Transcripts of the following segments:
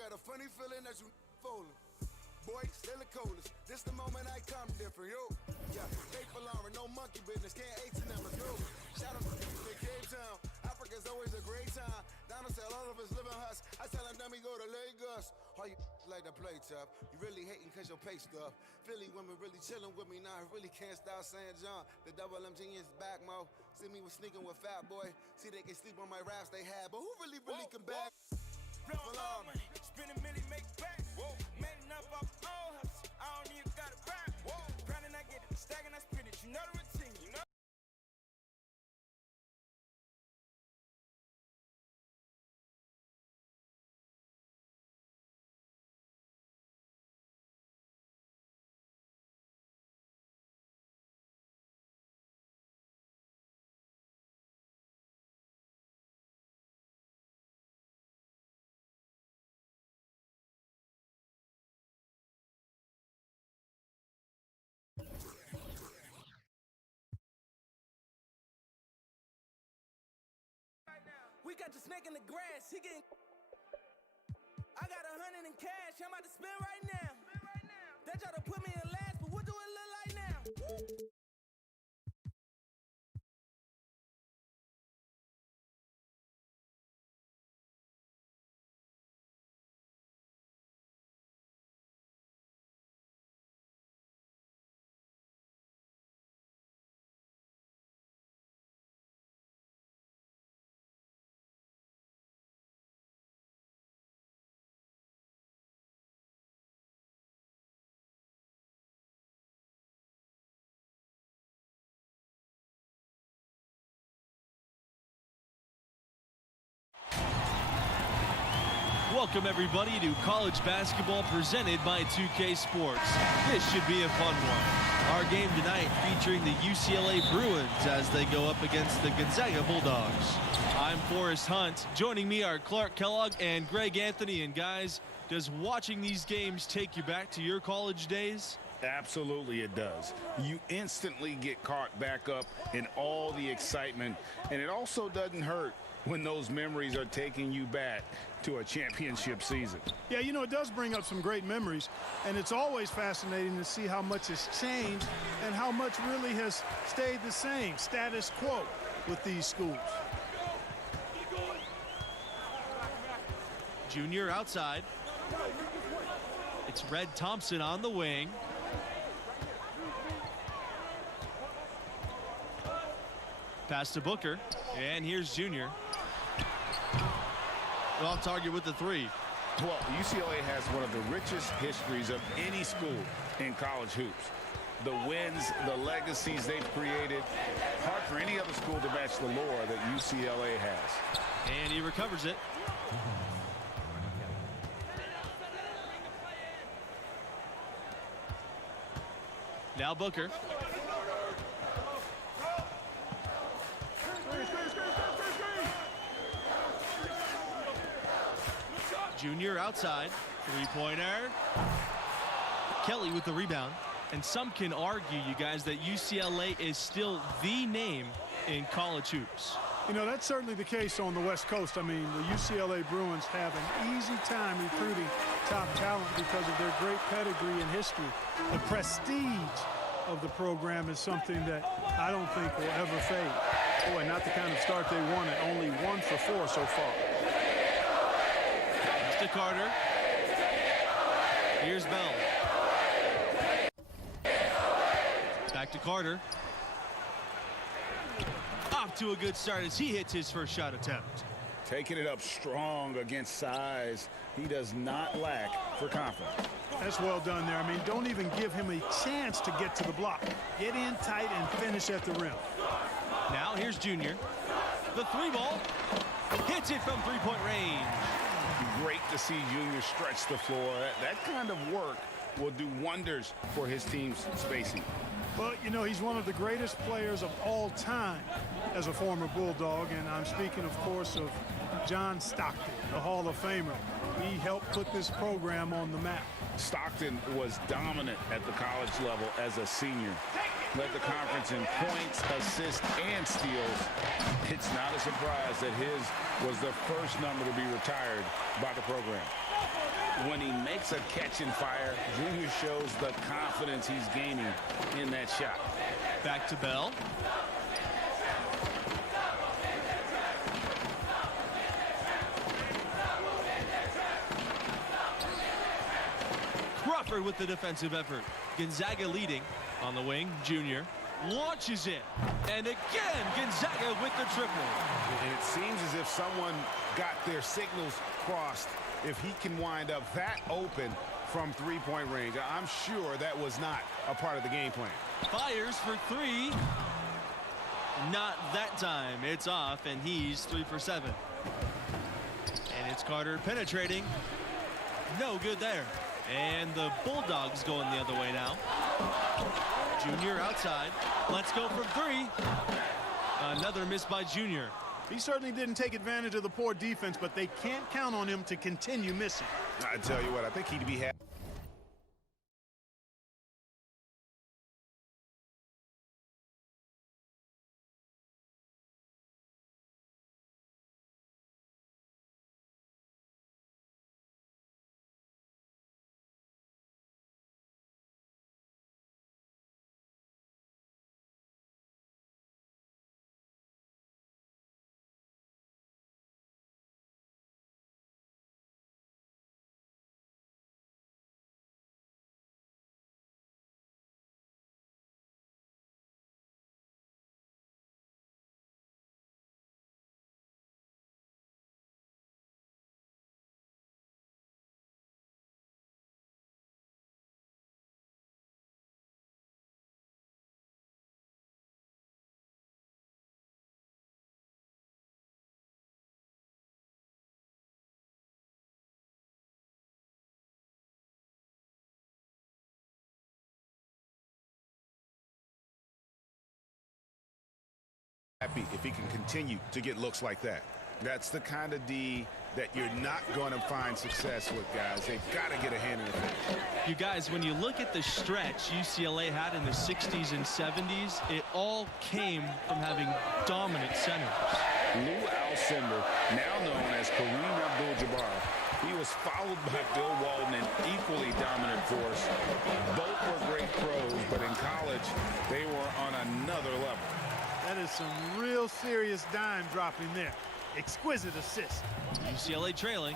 got a funny feeling that you fooling. Boy, still the coolest. This the moment I come different, yo. Yeah, they for Lauren, no monkey business. Can't 18 numbers, go. Shout out to Cape Town. Africa's always a great time. Donald said all of us live in huts. I tell him, then we go to Lagos. All you like to play tough. You really hating cause your pay stuff. Philly women really chilling with me now. I really can't stop saying John. The double M genius back, mo. See me with sneaking with Fat Boy. See they can sleep on my raps they had. But who really can back? Blow money, spend a million, make back. Man enough off all hustle. I don't even got a rap. Grinding, I get it. Stacking, I spin it. You know the routine. You know. We got the snake in the grass. He getting. I got 100 in cash. I'm about to spend right now. They try to put me in last, but what do it look like now? Welcome everybody to college basketball presented by 2K Sports. This should be a fun one. Our game tonight featuring the UCLA Bruins as they go up against the Gonzaga Bulldogs. I'm Forrest Hunt. Joining me are Clark Kellogg and Greg Anthony. And guys, does watching these games take you back to your college days? Absolutely it does. You instantly get caught back up in all the excitement, and it also doesn't hurt when those memories are taking you back to a championship season. Yeah, you know, it does bring up some great memories, and it's always fascinating to see how much has changed and how much really has stayed the same, status quo, with these schools. Junior outside. It's Red Thompson on the wing. Pass to Booker, and here's Junior. Off target with the three. Well, UCLA has one of the richest histories of any school in college hoops. The wins, the legacies they've created, hard for any other school to match the lore that UCLA has. And he recovers it. Now Booker. Junior outside, three-pointer. Kelly with the rebound. And some can argue, you guys, that UCLA is still the name in college hoops. You know, that's certainly the case on the West Coast. I mean, the UCLA Bruins have an easy time recruiting top talent because of their great pedigree and history. The prestige of the program is something that I don't think will ever fade. Boy, not the kind of start they wanted. Only 1 for 4 so far. To Carter. Here's Bell. Back to Carter. Off to a good start as he hits his first shot attempt. Taking it up strong against size. He does not lack for confidence. That's well done there. I mean, don't even give him a chance to get to the block. Get in tight and finish at the rim. Now here's Junior. The three ball. Hits it from three-point range. Great to see Junior stretch the floor. That kind of work will do wonders for his team's spacing. But, you know, he's one of the greatest players of all time as a former Bulldog, and I'm speaking, of course, of John Stockton, the Hall of Famer. He helped put this program on the map. Stockton was dominant at the college level as a senior. Led the conference in points, assists, and steals. It's not a surprise that his was the first number to be retired by the program. When he makes a catch and fire, Junior shows the confidence he's gaining in that shot. Back to Bell. Crawford with the defensive effort. Gonzaga leading on the wing. Junior launches it. And again, Gonzaga with the triple. And it seems as if someone got their signals crossed. If he can wind up that open from three-point range, I'm sure that was not a part of the game plan. Fires for three. Not that time. It's off, and he's 3 for 7. And it's Carter penetrating. No good there. And the Bulldogs going the other way now. Junior outside. Let's go from three. Another miss by Junior. He certainly didn't take advantage of the poor defense, but they can't count on him to continue missing. I tell you what, I think he'd be happy. Happy if he can continue to get looks like that. That's the kind of D that you're not going to find success with, guys. They've got to get a hand in the face. You guys, when you look at the stretch UCLA had in the 60s and 70s, it all came from having dominant centers. Lou Alcindor, now known as Kareem Abdul-Jabbar, he was followed by Bill Walton, an equally dominant force. Both were great pros, but in college, they were on another level. That is some real serious dime dropping there. Exquisite assist. UCLA trailing.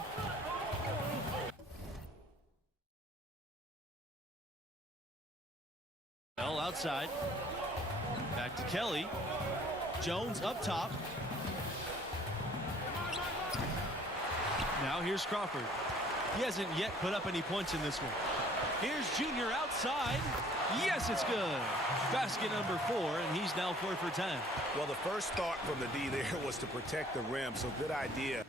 Bell outside. Back to Kelly. Jones up top. Now here's Crawford. He hasn't yet put up any points in this one. Here's Junior outside. Yes, it's good. Basket number 4, and he's now 4 for 10. Well, the first thought from the D there was to protect the rim, so good idea.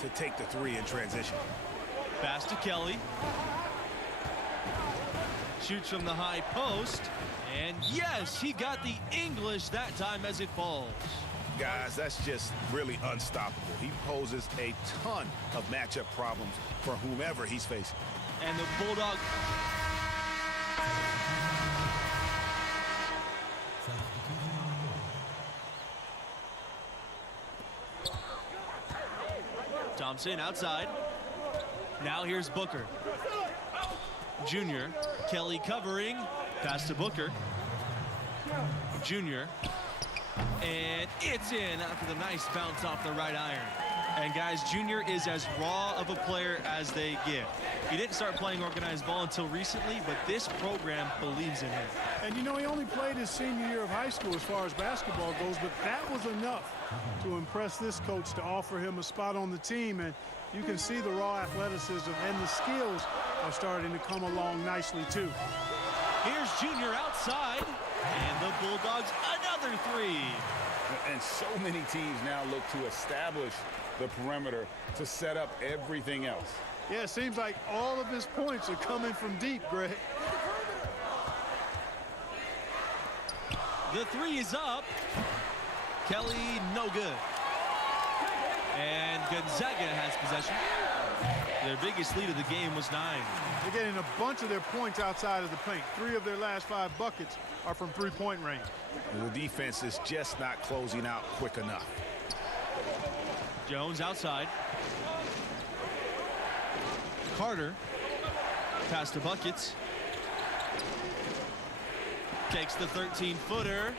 To take the 3 in transition. Pass to Kelly. Shoots from the high post. And yes, he got the English that time as it falls. Guys, that's just really unstoppable. He poses a ton of matchup problems for whomever he's facing. And the Bulldog. Thompson outside. Now here's Booker. Junior. Kelly covering. Pass to Booker. Junior. And it's in after the nice bounce off the right iron. And guys, Junior is as raw of a player as they get. He didn't start playing organized ball until recently, but this program believes in him. And you know, he only played his senior year of high school as far as basketball goes, but that was enough to impress this coach to offer him a spot on the team. And you can see the raw athleticism and the skills are starting to come along nicely too. Here's Junior outside, and the Bulldogs another 3. so many teams now look to establish the perimeter to set up everything else. Yeah, it seems like all of his points are coming from deep, Greg. The three is up. Kelly, no good. And Gonzaga has possession. Their biggest lead of the game was 9. They're getting a bunch of their points outside of the paint. 3 of their last 5 buckets are from three-point range. The defense is just not closing out quick enough. Jones outside. Carter past the buckets. Takes the 13-footer,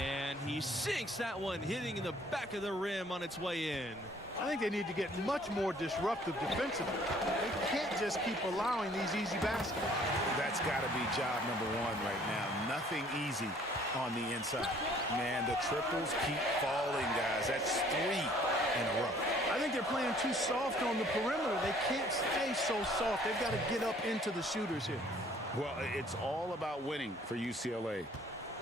and he sinks that one, hitting in the back of the rim on its way in. I think they need to get much more disruptive defensively. They can't just keep allowing these easy baskets. That's got to be job number 1 right now. Nothing easy on the inside. Man, the triples keep falling, guys. That's 3 in a row. I think they're playing too soft on the perimeter. They can't stay so soft. They've got to get up into the shooters here. Well, it's all about winning for UCLA.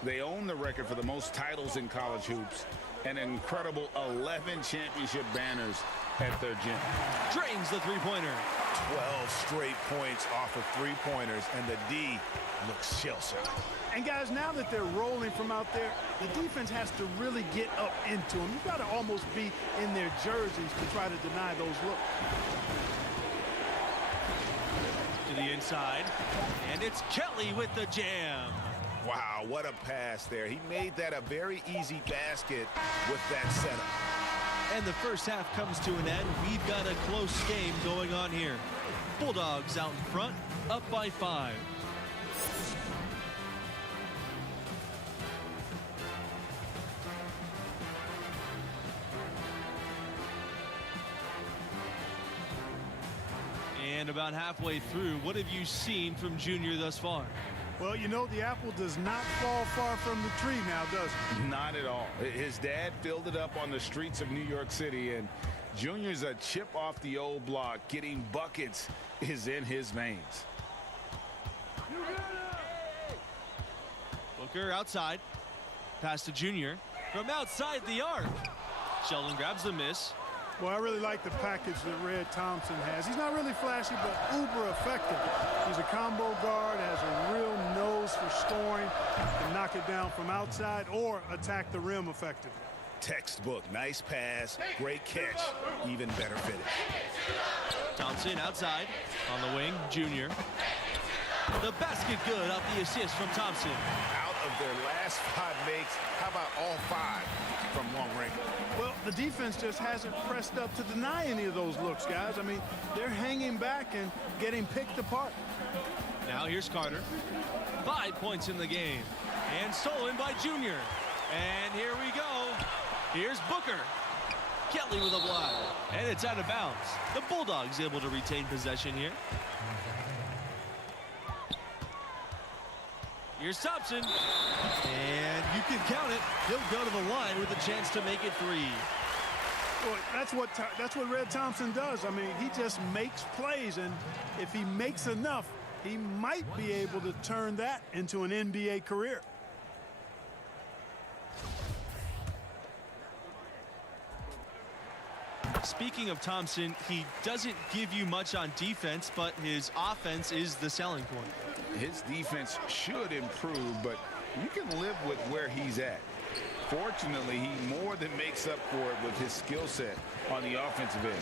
They own the record for the most titles in college hoops, an incredible 11 championship banners at their gym. Drains the three-pointer. 12 straight points off of three-pointers, and the D looks shell-shocked. And guys, now that they're rolling from out there, the defense has to really get up into them. You've got to almost be in their jerseys to try to deny those looks. To the inside, and it's Kelly with the jam. Wow, what a pass there. He made that a very easy basket with that setup. And the first half comes to an end. We've got a close game going on here. Bulldogs out in front, up by 5. And about halfway through, what have you seen from Junior thus far? Well, you know, the apple does not fall far from the tree now, does it? Not at all. His dad filled it up on the streets of New York City, and Junior's a chip off the old block. Getting buckets is in his veins. Booker outside. Pass to Junior. From outside the arc. Sheldon grabs the miss. Well, I really like the package that Red Thompson has. He's not really flashy, but uber effective. He's a combo guard, has a real nose for scoring, can knock it down from outside or attack the rim effectively. Textbook, nice pass, great catch, even better finish. Thompson outside on the wing, Junior. The basket good off the assist from Thompson. Out of their last 5 makes, how about all 5 from long range? Well, the defense just hasn't pressed up to deny any of those looks, guys. I mean, they're hanging back and getting picked apart. Now here's Carter. 5 points in the game. And stolen by Junior. And here we go. Here's Booker. Kelly with a block. And it's out of bounds. The Bulldogs able to retain possession here. Here's Thompson. And you can count it. He'll go to the line with a chance to make it 3. Well, that's what Red Thompson does. I mean, he just makes plays, and if he makes enough, he might be able to turn that into an NBA career. Speaking of Thompson, he doesn't give you much on defense, but his offense is the selling point. His defense should improve, but you can live with where he's at. Fortunately, he more than makes up for it with his skill set on the offensive end.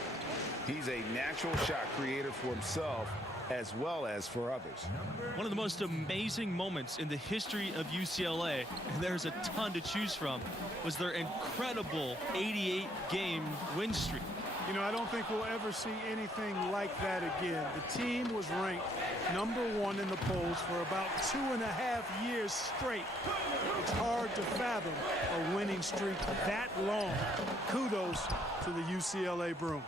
He's a natural shot creator for himself as well as for others. One of the most amazing moments in the history of UCLA, and there's a ton to choose from, was their incredible 88-game win streak. You know, I don't think we'll ever see anything like that again. The team was ranked #1 in the polls for about 2.5 years straight. It's hard to fathom a winning streak that long. Kudos to the UCLA Bruins.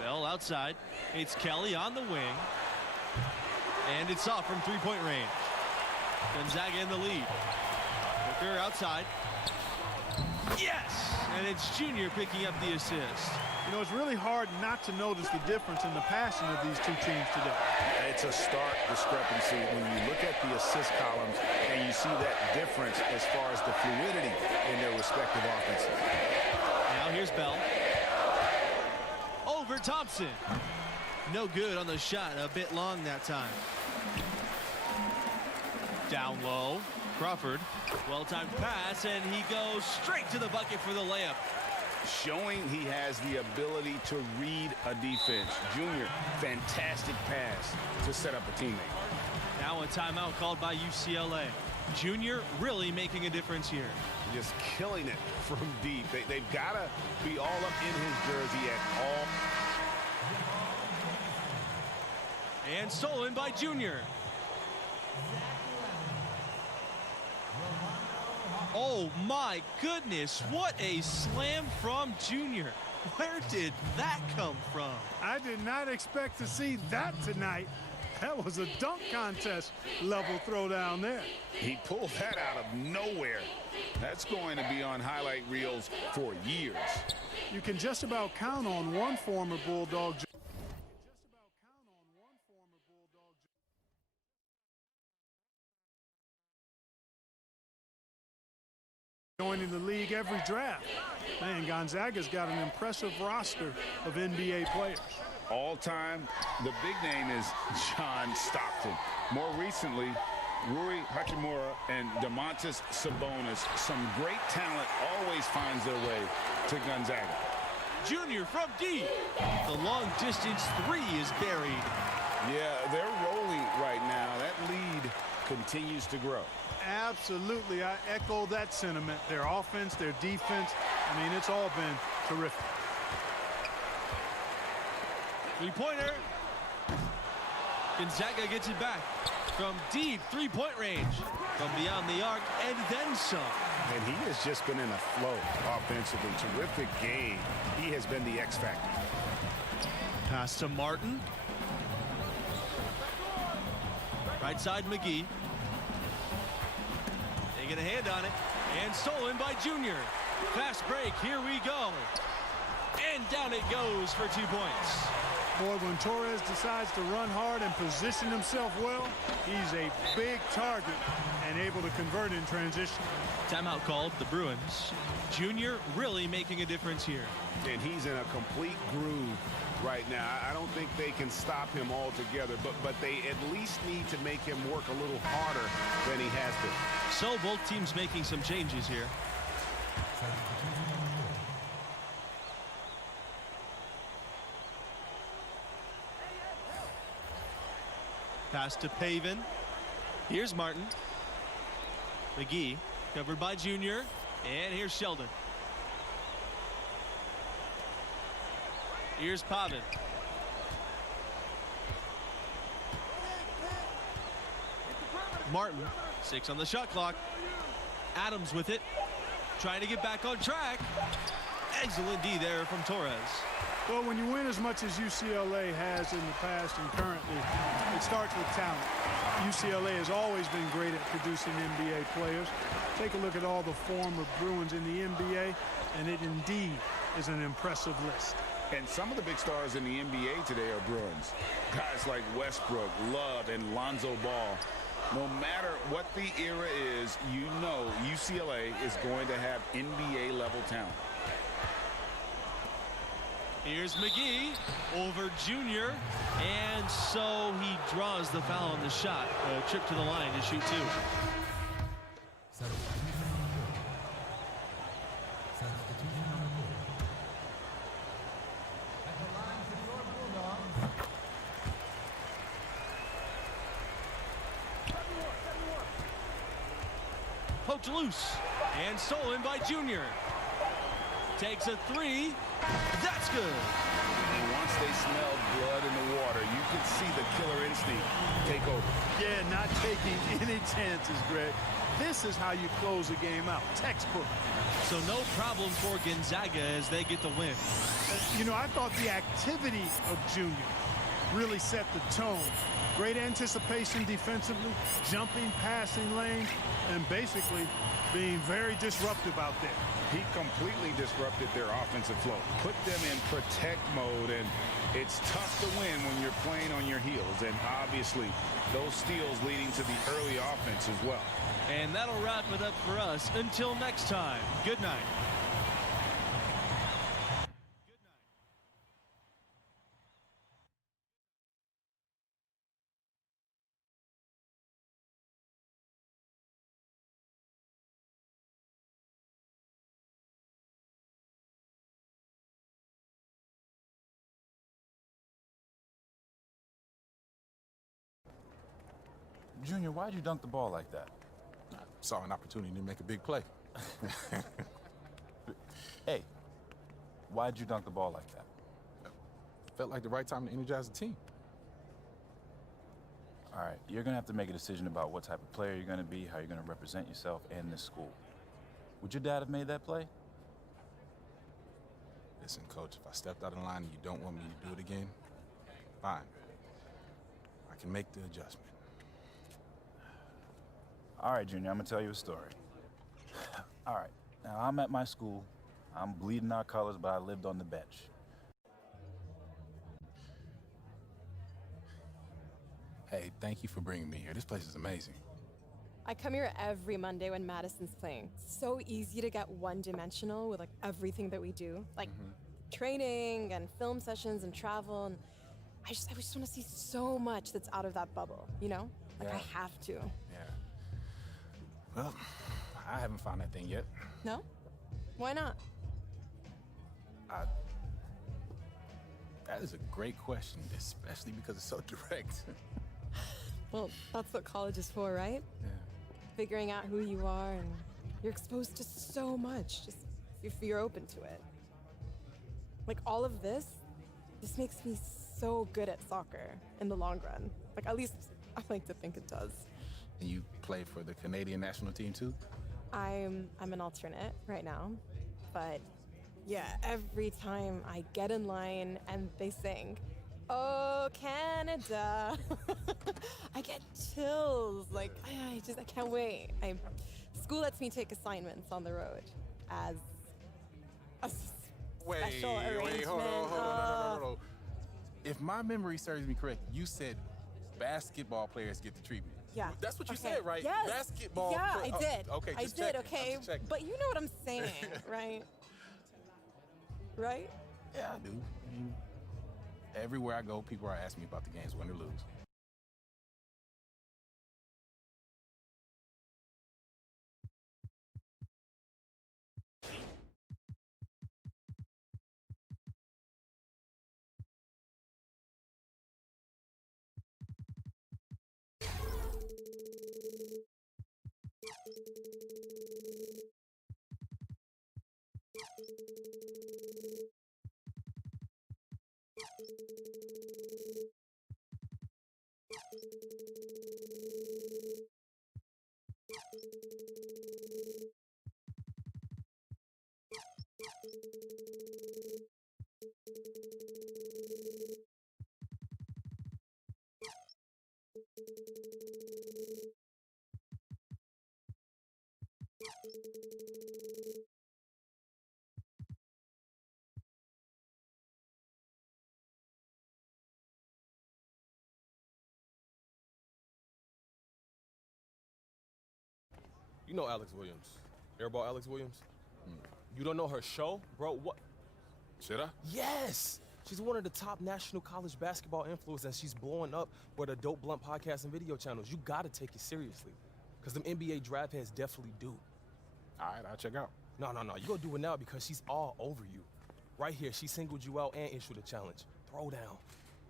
Bell outside. It's Kelly on the wing. And it's off from three-point range. Gonzaga in the lead. Booker outside. Yes! And it's Junior picking up the assist. You know, it's really hard not to notice the difference in the passing of these two teams today. It's a stark discrepancy when you look at the assist columns and you see that difference as far as the fluidity in their respective offense. Here's Bell. Over Thompson. No good on the shot. A bit long that time. Down low. Crawford. Well-timed pass, and he goes straight to the bucket for the layup. Showing he has the ability to read a defense. Junior, fantastic pass to set up a teammate. Now a timeout called by UCLA. Junior really making a difference here. Just killing it from deep. They've got to be all up in his jersey at all. And stolen by Junior. Oh my goodness, what a slam from Junior. Where did that come from? I did not expect to see that tonight. That was a dunk contest level throwdown there. He pulled that out of nowhere. That's going to be on highlight reels for years. You can just about count on one former Bulldog. Joining the league every draft. Man, Gonzaga's got an impressive roster of NBA players. All time, the big name is John Stockton. More recently, Rui Hachimura and Domantas Sabonis. Some great talent always finds their way to Gonzaga. Junior from deep. The long distance three is buried. Yeah, they're rolling right now. That lead continues to grow. Absolutely, I echo that sentiment. Their offense, their defense, I mean, it's all been terrific. Three-pointer. Gonzaga gets it back from deep three-point range, from beyond the arc, and then some. And he has just been in a flow offensively. Terrific game. He has been the X factor. Pass to Martin. Right side, McGee. Taking a hand on it, and stolen by Junior. Fast break, here we go. And down it goes for 2 points. Boy, when Torres decides to run hard and position himself well, he's a big target and able to convert in transition. Timeout called, the Bruins. Junior really making a difference here. And he's in a complete groove right now. I don't think they can stop him altogether, but they at least need to make him work a little harder than he has been. So both teams making some changes here. Pass to Pavin. Here's Martin. McGee covered by Junior. And here's Sheldon. Here's Pavin. Martin, 6 on the shot clock. Adams with it. Trying to get back on track. Excellent D there from Torres. Well, when you win as much as UCLA has in the past and currently, it starts with talent. UCLA has always been great at producing NBA players. Take a look at all the former Bruins in the NBA, and it indeed is an impressive list. And some of the big stars in the NBA today are Bruins. Guys like Westbrook, Love, and Lonzo Ball. No matter what the era is, you know UCLA is going to have NBA-level talent. Here's McGee over Junior, and so he draws the foul on the shot. A trip to the line to shoot 2. Poked loose and stolen by Junior. Takes a 3. That's good. And once they smelled blood in the water, you could see the killer instinct take over. Yeah, not taking any chances, Greg. This is how you close a game out. Textbook. So no problem for Gonzaga as they get the win. You know, I thought the activity of Junior really set the tone. Great anticipation defensively, jumping, passing lanes, and basically being very disruptive out there. He completely disrupted their offensive flow, put them in protect mode, and it's tough to win when you're playing on your heels, and obviously those steals leading to the early offense as well. And that'll wrap it up for us. Until next time, good night. Junior, why'd you dunk the ball like that? I saw an opportunity to make a big play. Hey, why'd you dunk the ball like that? Felt like the right time to energize the team. All right, you're going to have to make a decision about what type of player you're going to be, how you're going to represent yourself and this school. Would your dad have made that play? Listen, Coach, if I stepped out of line and you don't want me to do it again, fine. I can make the adjustment. All right, Junior, I'm going to tell you a story. All right, now I'm at my school. I'm bleeding our colors, but I lived on the bench. Hey, thank you for bringing me here. This place is amazing. I come here every Monday when Madison's playing. It's so easy to get one-dimensional with like everything that we do, like training and film sessions and travel. And I just want to see so much that's out of that bubble, you know? Like Yeah. I have to. Yeah. Well, I haven't found that thing yet. No? Why not? That is a great question, especially because it's so direct. Well, that's what college is for, right? Yeah. Figuring out who you are, and you're exposed to so much, just if you're open to it. Like all of this makes me so good at soccer in the long run. Like at least I like to think it does. And you play for the Canadian national team too? I'm an alternate right now, but yeah, every time I get in line and they sing, "Oh, Canada," I get chills. Like I can't wait. School lets me take assignments on the road as a special arrangement. Hold on. If my memory serves me correct, you said basketball players get the treatment. Yeah. That's what you Okay. said, right? Yes. Basketball. Yeah, I did. Okay, I just did. checking. Okay, I'm just checking. but you know what I'm saying, right? Right? Yeah, I do. Everywhere I go, people are asking me about the games, win or lose. You know Alex Williams, Airball Alex Williams? You don't know her show? Bro, what? Should I? Yes! She's one of the top national college basketball influencers, and she's blowing up with a Dope Blunt podcast and video channels. You gotta take it seriously, because them NBA draft heads definitely do. All right, I'll check out. No, you gonna do it now because she's all over you. Right here, she singled you out and issued a challenge. Throw down.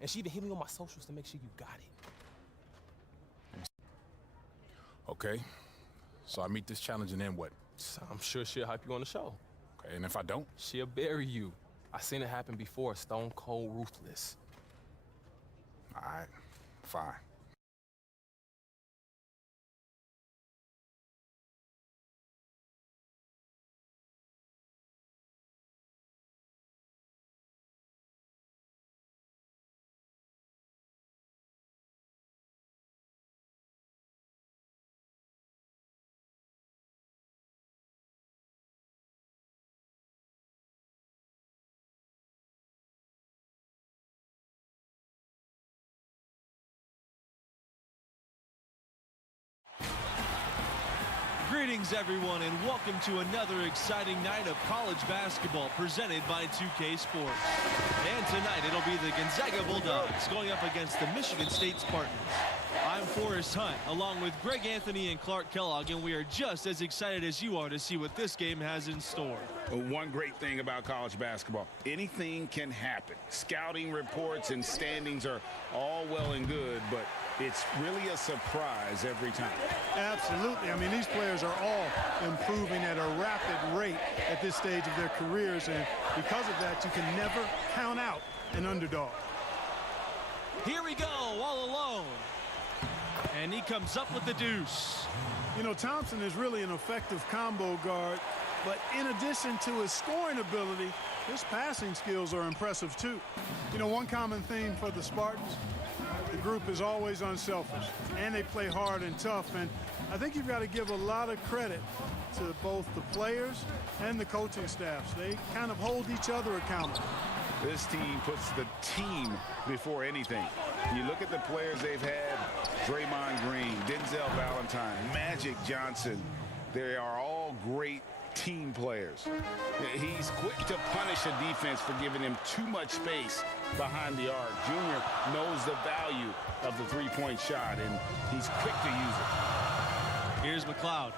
And she even hit me on my socials to make sure you got it. Okay. So I meet this challenge and then what? So I'm sure she'll hype you on the show. Okay, and if I don't? She'll bury you. I seen it happen before, stone cold ruthless. All right, fine. Greetings, everyone, and welcome to another exciting night of college basketball presented by 2K Sports. And tonight, it'll be the Gonzaga Bulldogs going up against the Michigan State Spartans. I'm Forrest Hunt, along with Greg Anthony and Clark Kellogg, and we are just as excited as you are to see what this game has in store. One great thing about college basketball, anything can happen. Scouting reports and standings are all well and good, but it's really a surprise every time. Absolutely. I mean, these players are all improving at a rapid rate at this stage of their careers, and because of that, you can never count out an underdog. Here we go, all alone. And he comes up with the deuce. You know, Thompson is really an effective combo guard, but in addition to his scoring ability, his passing skills are impressive too. You know, one common theme for the Spartans, the group is always unselfish, and they play hard and tough, and I think you've got to give a lot of credit to both the players and the coaching staffs. They kind of hold each other accountable. This team puts the team before anything. You look at the players they've had, Draymond Green, Denzel Valentine, Magic Johnson. They are all great team players. He's quick to punish a defense for giving him too much space behind the arc. Junior knows the value of the three-point shot, and he's quick to use it. Here's McLeod.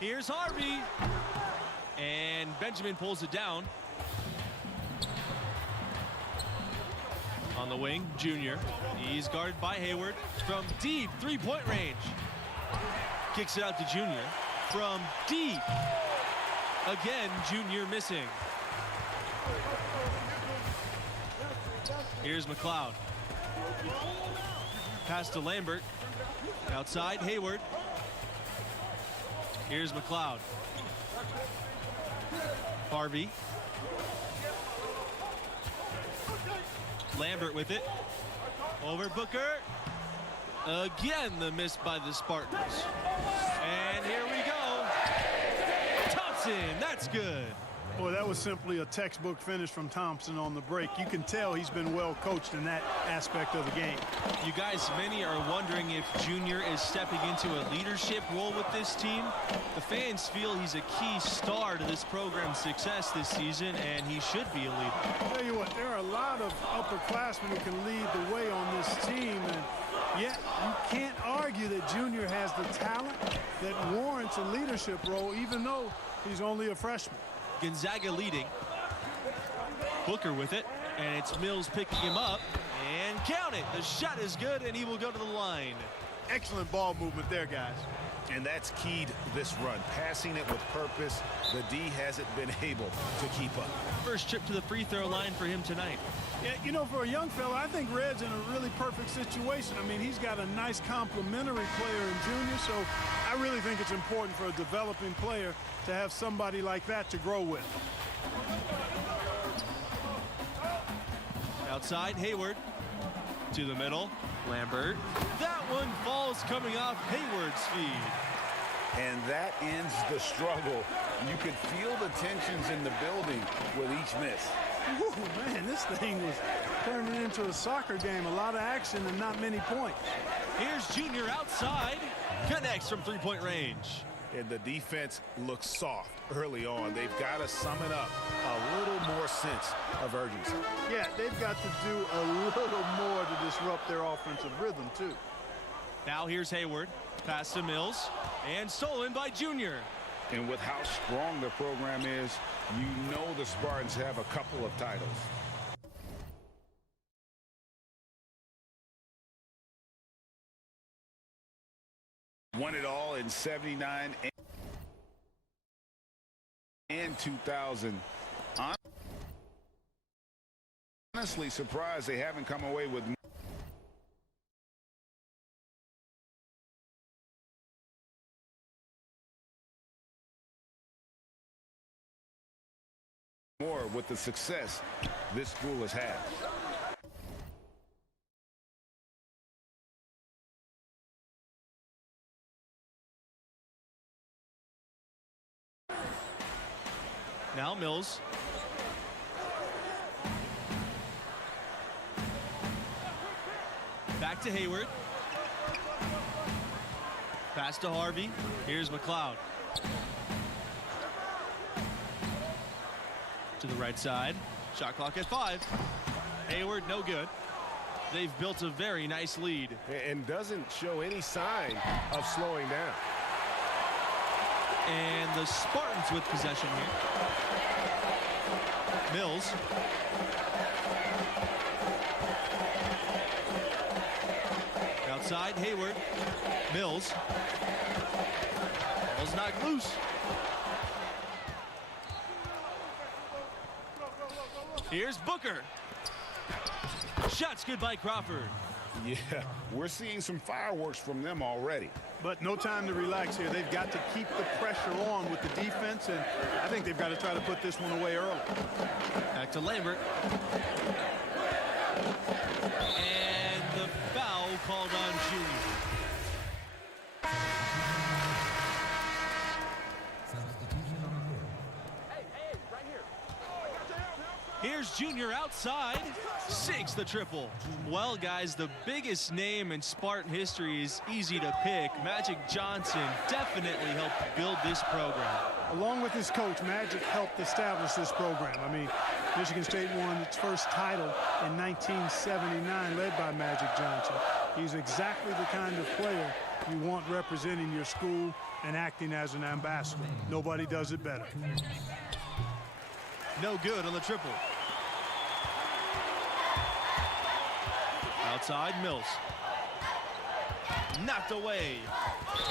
Here's Harvey. And Benjamin pulls it down. On the wing, Junior. He's guarded by Hayward from deep three-point range. Kicks it out to Junior from deep. Again, Junior missing. Here's McLeod. Pass to Lambert. Outside, Hayward. Here's McLeod. Harvey. Lambert with it. Over Booker. Again, the miss by the Spartans. And here we go. Thompson, that's good. Boy, that was simply a textbook finish from Thompson on the break. You can tell he's been well coached in that aspect of the game. You guys, many are wondering if Junior is stepping into a leadership role with this team. The fans feel he's a key star to this program's success this season, and he should be a leader. I'll tell you what, there are a lot of upperclassmen who can lead the way on this team, and yet you can't argue that Junior has the talent that warrants a leadership role, even though he's only a freshman. Gonzaga leading. Booker with it, and it's Mills picking him up, and count it. The shot is good, and he will go to the line. Excellent ball movement there, guys. And that's keyed this run. Passing it with purpose. The D hasn't been able to keep up. First trip to the free throw line for him tonight. Yeah, you know, for a young fella, I think Red's in a really perfect situation. I mean, he's got a nice complementary player in Junior, so I really think it's important for a developing player to have somebody like that to grow with. Outside, Hayward. To the middle, Lambert. That one falls coming off Hayward's feed. And that ends the struggle. You could feel the tensions in the building with each miss. Ooh, man, this thing was turning into a soccer game. A lot of action and not many points. Here's Junior outside. Connects from three-point range. And the defense looks soft early on. They've got to summon up a little more sense of urgency. Yeah, they've got to do a little more to disrupt their offensive rhythm, too. Now here's Hayward. Pass to Mills. And stolen by Junior. And with how strong the program is, you know the Spartans have a couple of titles. Won it all in 79 and 2000. Honestly surprised they haven't come away with more with the success this school has had. Now Mills. Back to Hayward. Pass to Harvey. Here's McLeod. To the right side. Shot clock at 5. Hayward, no good. They've built a very nice lead. And doesn't show any sign of slowing down. And the Spartans with possession here. Mills. Outside, Hayward. Mills. Ball's knocked loose. Here's Booker. Shots good by Crawford. Yeah, we're seeing some fireworks from them already. But no time to relax here. They've got to keep the pressure on with the defense, and I think they've got to try to put this one away early. Back to Lambert. And the foul called on Junior. Here's Junior outside, sinks the triple. Well, guys, the biggest name in Spartan history is easy to pick. Magic Johnson definitely helped build this program. Along with his coach, Magic helped establish this program. I mean, Michigan State won its first title in 1979, led by Magic Johnson. He's exactly the kind of player you want representing your school and acting as an ambassador. Nobody does it better. No good on the triple. Outside, Mills. Knocked away.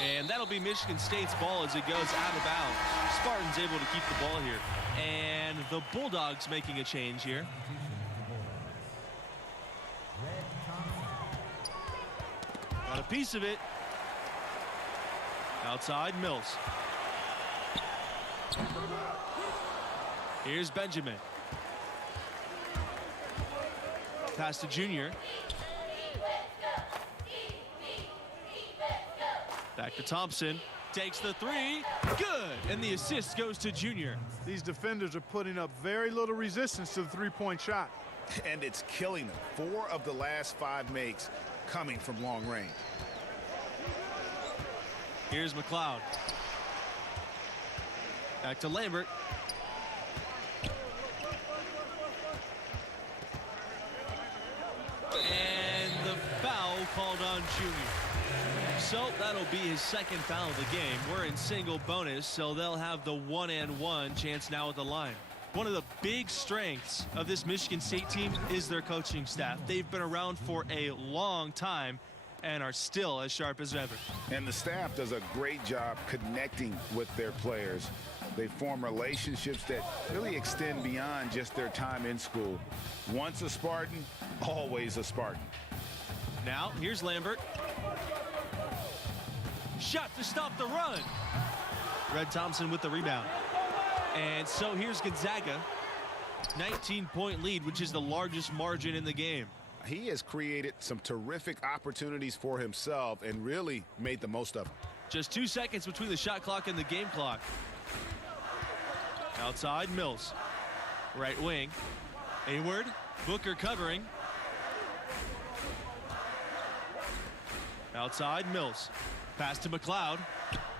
And that'll be Michigan State's ball as it goes out of bounds. Spartans able to keep the ball here. And the Bulldogs making a change here. Got a piece of it. Outside, Mills. Here's Benjamin. Pass to Junior. Back to Thompson. Takes the three. Good. And the assist goes to Junior. These defenders are putting up very little resistance to the three-point shot. And it's killing them. 4 of the last 5 makes coming from long range. Here's McLeod. Back to Lambert. And the foul called on Junior. So that'll be his second foul of the game. We're in single bonus, so they'll have the 1-and-1 chance now at the line. One of the big strengths of this Michigan State team is their coaching staff. They've been around for a long time and are still as sharp as ever. And the staff does a great job connecting with their players. They form relationships that really extend beyond just their time in school. Once a Spartan, always a Spartan. Now, here's Lambert. Shot to stop the run. Red Thompson with the rebound. And so here's Gonzaga. 19-point lead, which is the largest margin in the game. He has created some terrific opportunities for himself and really made the most of them. Just 2 seconds between the shot clock and the game clock. Outside, Mills. Right wing. Hayward. Booker covering. Outside, Mills. Pass to McLeod.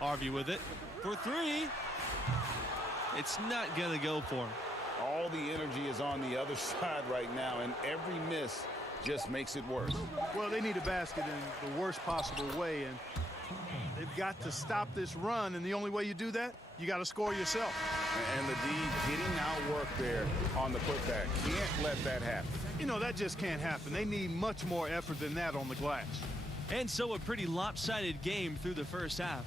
Harvey with it. For 3. It's not going to go for him. All the energy is on the other side right now, and every miss just makes it worse. Well, they need a basket in the worst possible way, and they've got to stop this run, and the only way you do that, you got to score yourself. And the D getting outworked there on the putback. Can't let that happen. You know, that just can't happen. They need much more effort than that on the glass. And so a pretty lopsided game through the first half.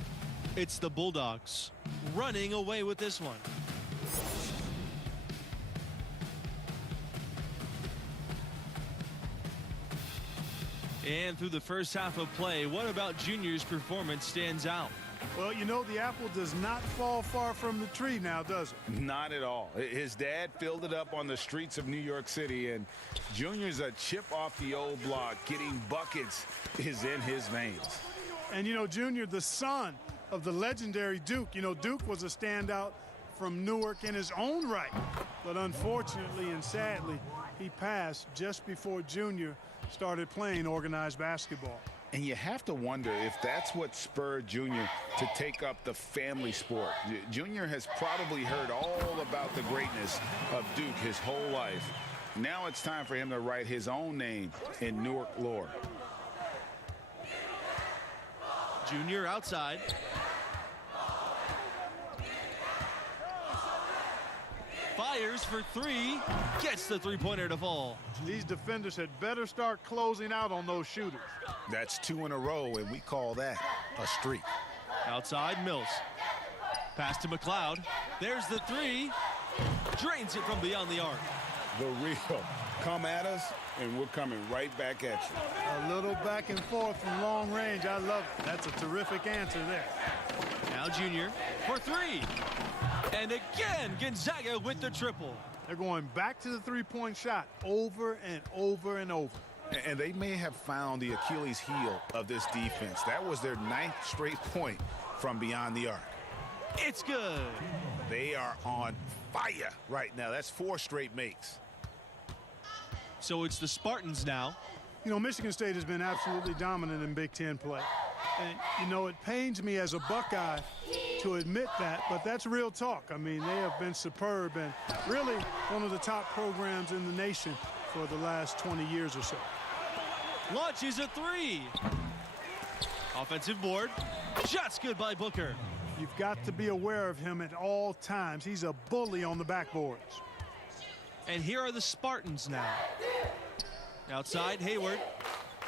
It's the Bulldogs running away with this one. And through the first half of play, what about Junior's performance stands out? Well, you know, the apple does not fall far from the tree now, does it? Not at all. His dad filled it up on the streets of New York City, and Junior's a chip off the old block. Getting buckets is in his veins. And, you know, Junior, the son of the legendary Duke. You know, Duke was a standout from Newark in his own right. But unfortunately and sadly, he passed just before Junior started playing organized basketball. And you have to wonder if that's what spurred Junior to take up the family sport. Junior has probably heard all about the greatness of Duke his whole life. Now it's time for him to write his own name in Newark lore. Junior outside. Fires for three. Gets the three-pointer to fall. These defenders had better start closing out on those shooters. That's 2 in a row, and we call that a streak. Outside, Mills. Pass to McLeod. There's the three. Drains it from beyond the arc. The real. Come at us, and we're coming right back at you. A little back and forth from long range. I love it. That's a terrific answer there. Now Junior for three. And again, Gonzaga with the triple. They're going back to the three-point shot over and over and over. And they may have found the Achilles heel of this defense. That was their 9th straight point from beyond the arc. It's good. They are on fire right now. That's 4 straight makes. So it's the Spartans now. You know, Michigan State has been absolutely dominant in Big Ten play. And, you know, it pains me as a Buckeye to admit that, but that's real talk. I mean, they have been superb and really one of the top programs in the nation for the last 20 years or so. Launches a three. Offensive board. Shot's good by Booker. You've got to be aware of him at all times. He's a bully on the backboards. And here are the Spartans now. Outside, Hayward.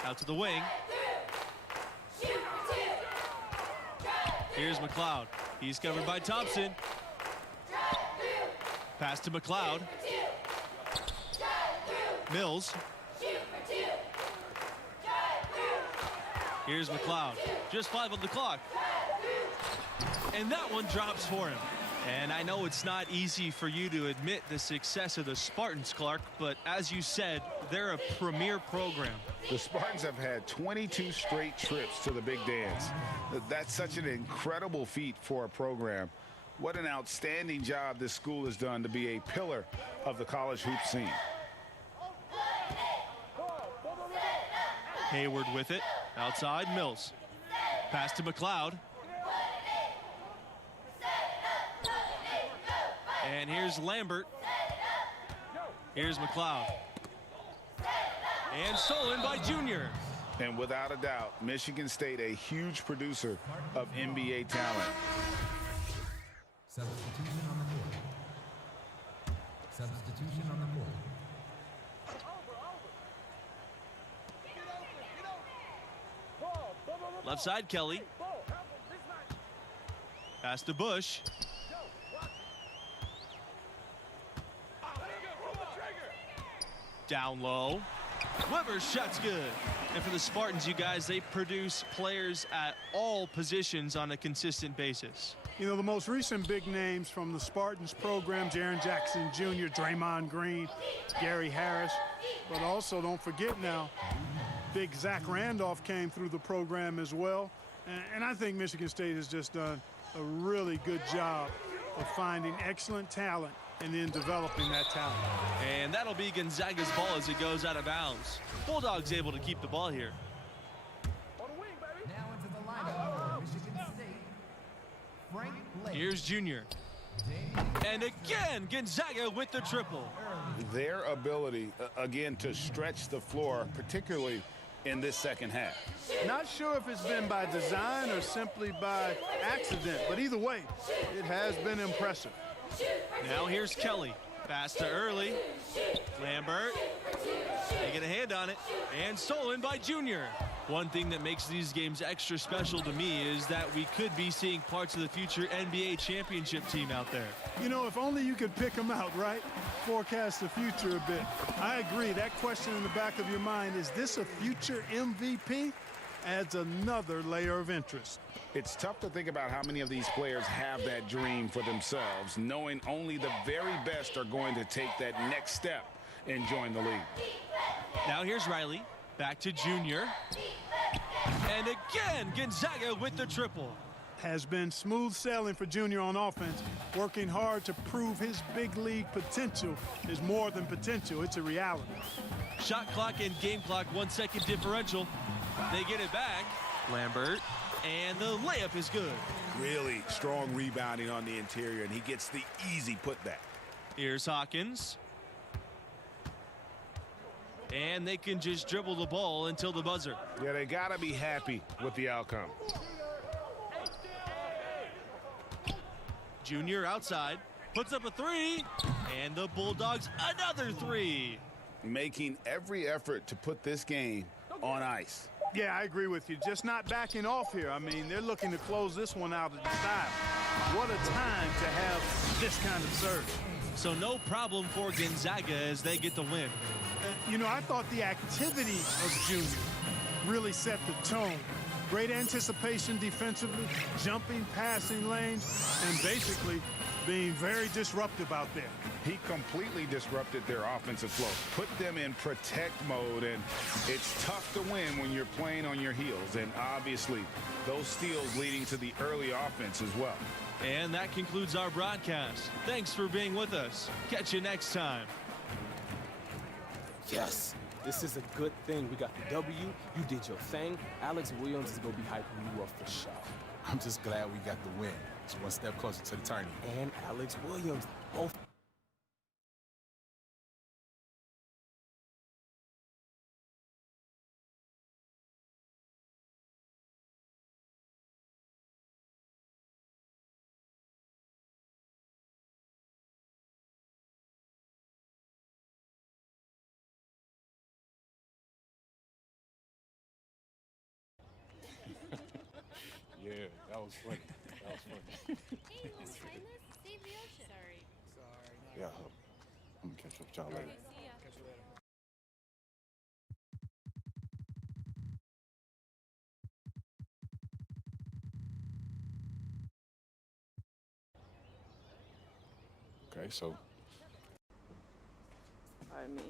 Out to the wing. Here's McLeod. He's covered by Thompson. Pass to McLeod. Mills. Here's McLeod. Just 5 on the clock. And that one drops for him. And I know it's not easy for you to admit the success of the Spartans, Clark, but as you said, they're a premier program. The Spartans have had 22 straight trips to the Big Dance. That's such an incredible feat for a program. What an outstanding job this school has done to be a pillar of the college hoop scene. Hayward with it. Outside, Mills. Pass to McLeod. And here's Lambert. Here's McLeod. And stolen by Junior. And without a doubt, Michigan State a huge producer of NBA talent. Substitution on the board. Substitution on the board. Left side, Kelly. Pass to Bush. Down low. Weber's shot's good. And for the Spartans, you guys, they produce players at all positions on a consistent basis. You know, the most recent big names from the Spartans program, Jaren Jackson Jr., Draymond Green, Gary Harris. But also, don't forget now, big Zach Randolph came through the program as well. And I think Michigan State has just done a really good job of finding excellent talent and then developing that talent. And that'll be Gonzaga's ball as it goes out of bounds. Bulldogs able to keep the ball here. Now into the lineup for Michigan State. Frank Blake. Here's Junior. And again, Gonzaga with the triple. Their ability, again, to stretch the floor, particularly in this second half. Not sure if it's been by design or simply by accident, but either way, it has been impressive. Now here's Kelly. Pass to Early. Lambert. They get a hand on it. And stolen by Junior. One thing that makes these games extra special to me is that we could be seeing parts of the future NBA championship team out there. You know, if only you could pick them out, right? Forecast the future a bit. I agree. That question in the back of your mind, is this a future MVP? Adds another layer of interest. It's tough to think about how many of these players have that dream for themselves, knowing only the very best are going to take that next step and join the league. Now here's Riley. Back to Junior. And again, Gonzaga with the triple. Has been smooth sailing for Junior on offense, working hard to prove his big league potential is more than potential. It's a reality. Shot clock and game clock, 1 second differential. They get it back. Lambert. And the layup is good. Really strong rebounding on the interior, and he gets the easy putback. Here's Hawkins. And they can just dribble the ball until the buzzer. Yeah, they got to be happy with the outcome. Junior outside, puts up a three, and the Bulldogs another three. Making every effort to put this game on ice. Yeah, I agree with you. Just not backing off here. I mean, they're looking to close this one out at the style. What a time to have this kind of serve. So no problem for Gonzaga as they get the win. You know, I thought the activity of Junior really set the tone. Great anticipation defensively, jumping, passing lanes, and basically being very disruptive out there. He completely disrupted their offensive flow, put them in protect mode, and it's tough to win when you're playing on your heels. And obviously, those steals leading to the early offense as well. And that concludes our broadcast. Thanks for being with us. Catch you next time. Yes, this is a good thing. We got the W. You did your thing. Alex Williams is going to be hyping you up for sure. I'm just glad we got the win. It's one step closer to the tourney. And Alex Williams, both. Yeah, that was funny. That was funny. Hey, little spineless, save the ocean. Sorry. Yeah, I'm gonna catch up with y'all later. See ya. Okay, so Pardon me.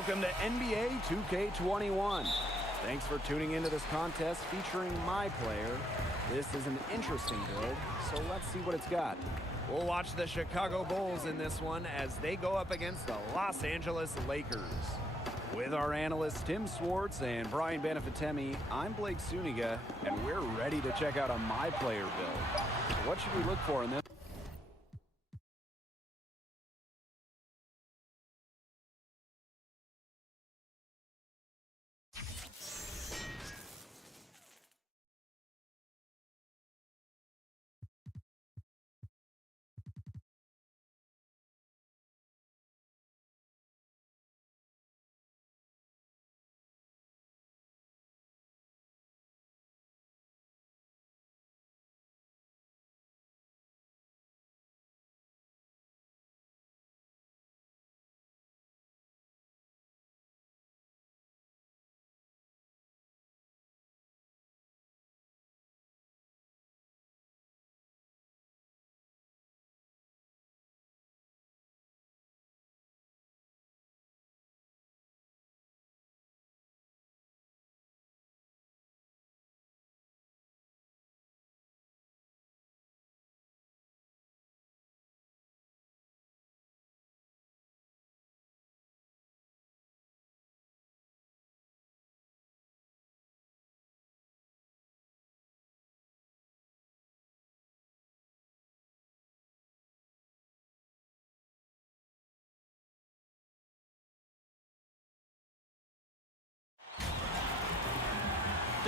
Welcome to NBA 2K21. Thanks for tuning into this contest featuring my player. This is an interesting build, so let's see what it's got. We'll watch the Chicago Bulls in this one as they go up against the Los Angeles Lakers. With our analysts Tim Swartz and Brian Banafitemi, I'm Blake Suniga, and we're ready to check out a my player build. What should we look for in this?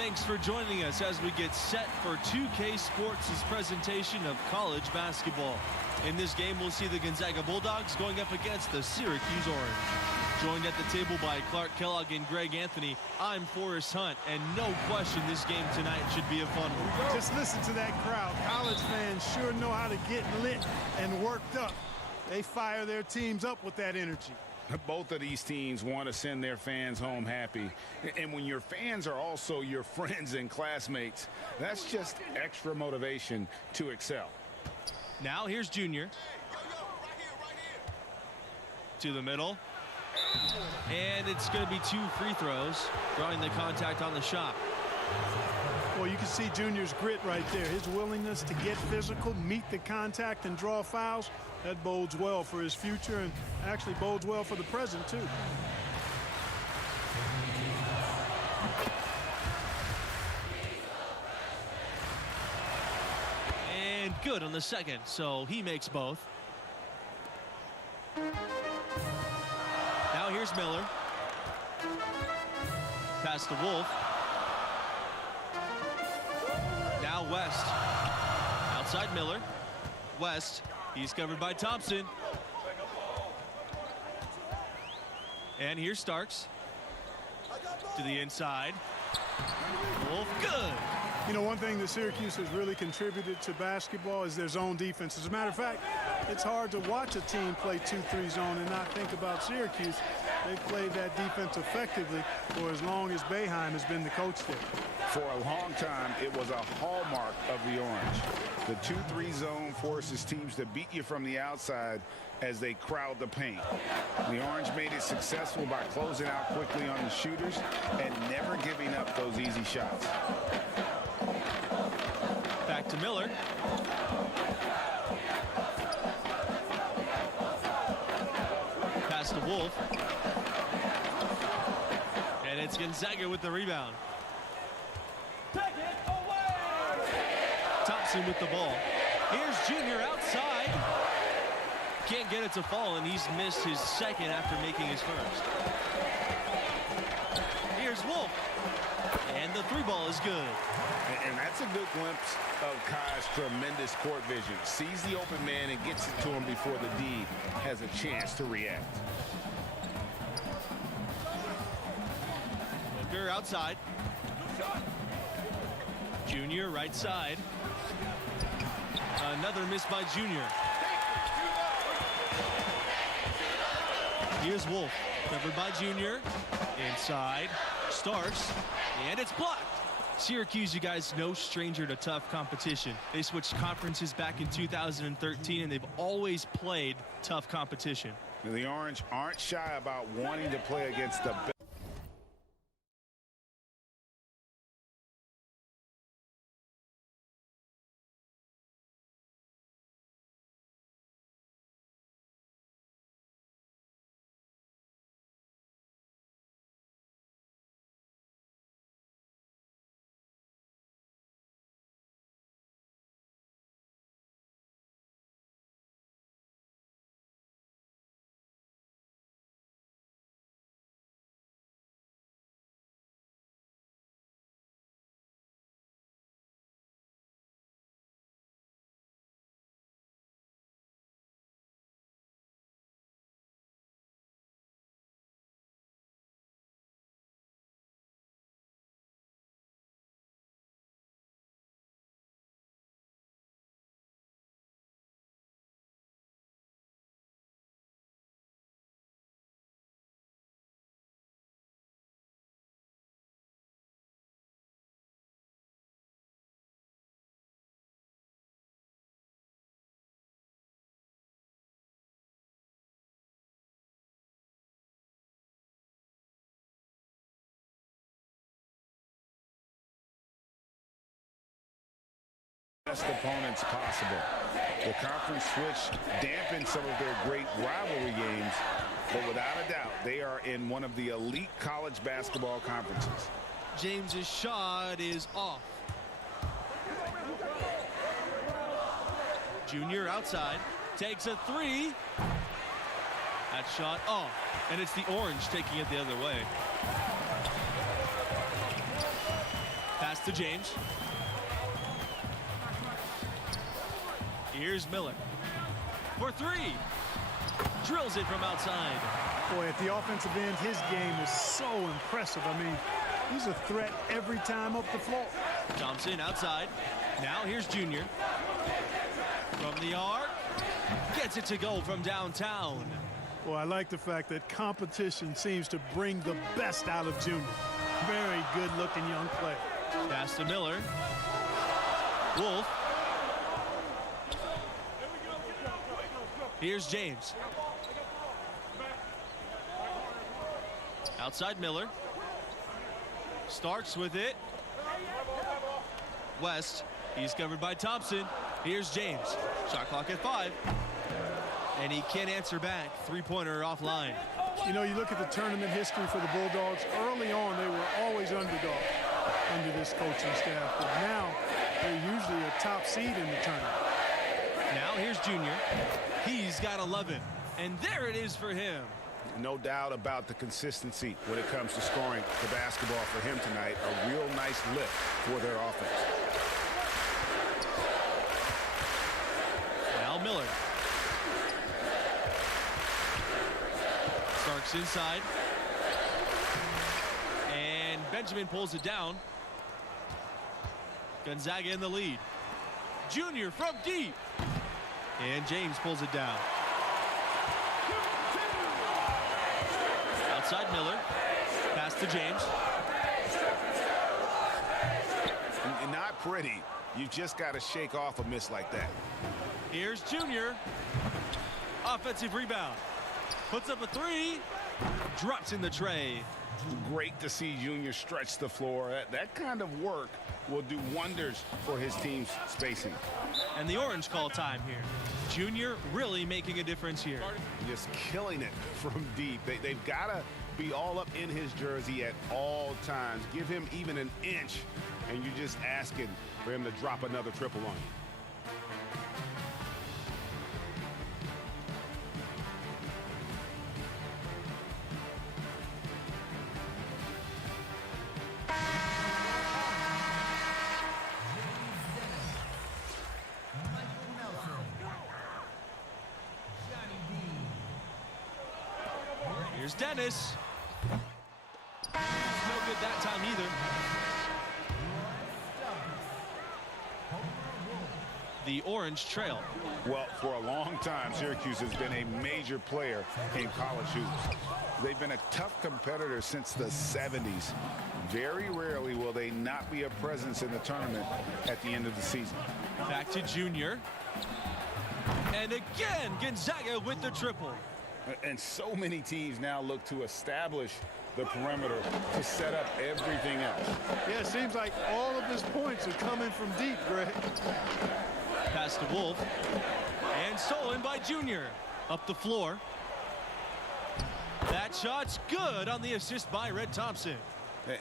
Thanks for joining us as we get set for 2K Sports' presentation of college basketball. In this game, we'll see the Gonzaga Bulldogs going up against the Syracuse Orange. Joined at the table by Clark Kellogg and Greg Anthony, I'm Forrest Hunt, and no question this game tonight should be a fun one. Just listen to that crowd. College fans sure know how to get lit and worked up. They fire their teams up with that energy. Both of these teams want to send their fans home happy. And when your fans are also your friends and classmates, that's just extra motivation to excel. Now here's Junior. To the middle. And it's going to be 2 free throws, drawing the contact on the shot. Well, you can see Junior's grit right there. His willingness to get physical, meet the contact, and draw fouls. That bodes well for his future and actually bodes well for the present, too. And good on the second, so he makes both. Now here's Miller. Pass to Wolf. Now West. Outside Miller. West. He's covered by Thompson. And here's Starks. To the inside. Wolf, good. You know, one thing that Syracuse has really contributed to basketball is their zone defense. As a matter of fact, it's hard to watch a team play 2-3 zone and not think about Syracuse. They've played that defense effectively for as long as Boeheim has been the coach there. For a long time, it was a hallmark of the Orange. The 2-3 zone forces teams to beat you from the outside as they crowd the paint. The Orange made it successful by closing out quickly on the shooters and never giving up those easy shots. Back to Miller. Pass to Wolf. And it's Gonzaga with the rebound. Thompson with the ball. Here's Junior outside. Can't get it to fall, and he's missed his second after making his first. Here's Wolf. And the 3 ball is good. And that's a good glimpse of Kai's tremendous court vision. Sees the open man and gets it to him before the D has a chance to react. Booker outside. Junior right side. Another miss by Junior. Here's Wolf. Covered by Junior. Inside. Starks. And it's blocked. Syracuse, you guys, no stranger to tough competition. They switched conferences back in 2013, and they've always played tough competition. The Orange aren't shy about wanting to play against the best. Best opponents possible. The conference switch dampened some of their great rivalry games, but without a doubt, they are in one of the elite college basketball conferences. James's shot is off. Junior outside, takes a 3. That shot off, and it's the Orange taking it the other way. to James. Here's Miller for three. Drills it from outside. Boy, at the offensive end, his game is so impressive. I mean, he's a threat every time up the floor. Thompson outside. Now here's Junior. From the arc. Gets it to go from downtown. Well, I like the fact that competition seems to bring the best out of Junior. Very good-looking young player. Pass to Miller. Wolf. Here's James. Outside Miller. Starks with it. West. He's covered by Thompson. Here's James. Shot clock at 5. And he can't answer back. Three-pointer offline. You know, you look at the tournament history for the Bulldogs. Early on, they were always underdogs under this coaching staff. But now, they're usually a top seed in the tournament. Now here's Junior. He's got 11. And there it is for him. No doubt about the consistency when it comes to scoring the basketball for him tonight. A real nice lift for their offense. Now Miller. Starks inside. And Benjamin pulls it down. Gonzaga in the lead. Junior from deep. And James pulls it down. Outside Miller. Pass to James. Not pretty. You just got to shake off a miss like that. Here's Junior. Offensive rebound. Puts up a three. Drops in the tray. Great to see Junior stretch the floor. That kind of work will do wonders for his team's spacing. And the orange call time here. Junior really making a difference here. Just killing it from deep. They've got to be all up in his jersey at all times. Give him even an inch, and you're just asking for him to drop another triple on you. Here's Dennis. No good that time either. The orange trail. Well, for a long time, Syracuse has been a major player in college hoops. They've been a tough competitor since the 70s. Very rarely will they not be a presence in the tournament at the end of the season. Back to Junior. And again, Gonzaga with the triple. And so many teams now look to establish the perimeter to set up everything else. Yeah, it seems like all of his points are coming from deep, Greg. Pass to Wolf. And stolen by Junior. Up the floor. That shot's good on the assist by Red Thompson.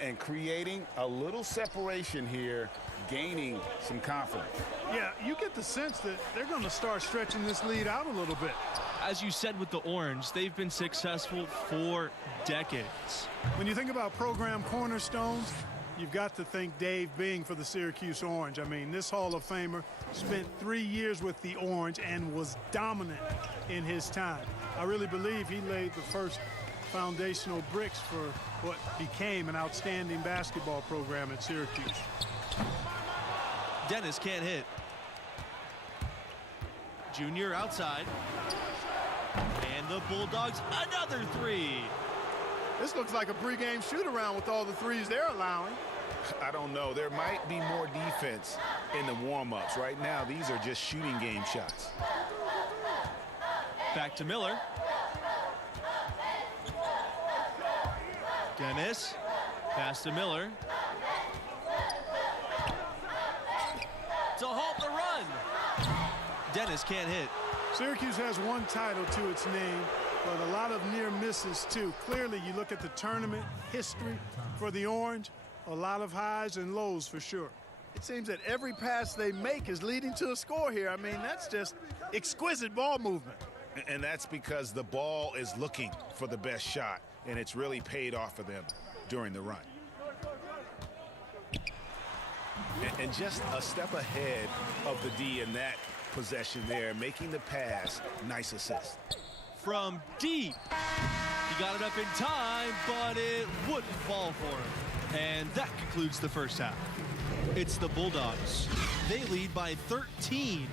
And creating a little separation here, gaining some confidence. Yeah, you get the sense that they're going to start stretching this lead out a little bit. As you said with the orange, they've been successful for decades. When you think about program cornerstones, you've got to think Dave Bing for the Syracuse Orange. I mean, this Hall of Famer spent 3 years with the Orange and was dominant in his time. I really believe he laid the first foundational bricks for what became an outstanding basketball program at Syracuse. Dennis can't hit. Junior outside. And the Bulldogs, another three. This looks like a pregame shoot-around with all the threes they're allowing. I don't know. There might be more defense in the warm-ups. Right now, these are just shooting game shots. Back to Miller. Dennis. Pass to Miller. To halt the run. Dennis can't hit. Syracuse has one title to its name, but a lot of near misses too. Clearly, you look at the tournament history for the Orange, a lot of highs and lows for sure. It seems that every pass they make is leading to a score here. I mean, that's just exquisite ball movement. And that's because the ball is looking for the best shot, and it's really paid off for them during the run. And just a step ahead of the D in that possession there, making the pass. Nice assist. From deep. He got it up in time, but it wouldn't fall for him. And that concludes the first half. It's the Bulldogs. They lead by 13.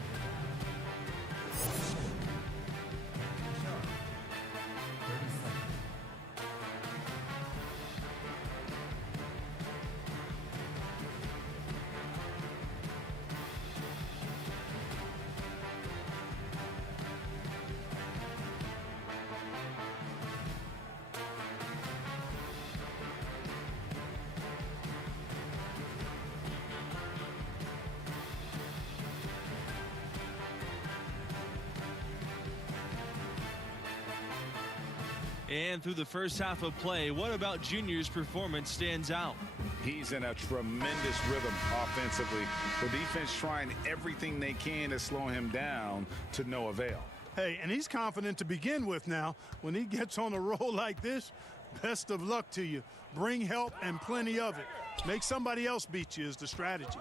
And through the first half of play, what about Junior's performance stands out? He's in a tremendous rhythm offensively. The defense trying everything they can to slow him down to no avail. Hey, and he's confident to begin with now. When he gets on a roll like this, best of luck to you. Bring help and plenty of it. Make somebody else beat you is the strategy.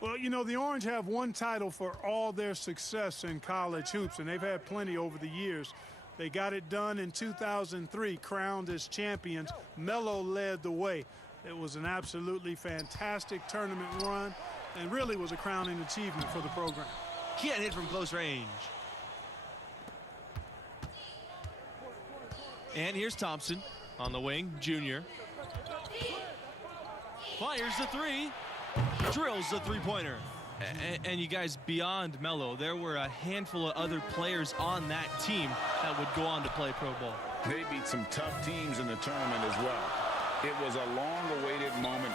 Well, you know, the Orange have one title for all their success in college hoops, and they've had plenty over the years. They got it done in 2003, crowned as champions. Melo led the way. It was an absolutely fantastic tournament run and really was a crowning achievement for the program. Can't hit from close range. And here's Thompson on the wing, Junior. Fires the three, drills the three-pointer. And you guys, beyond Melo, there were a handful of other players on that team that would go on to play pro ball. They beat some tough teams in the tournament as well. It was a long-awaited moment.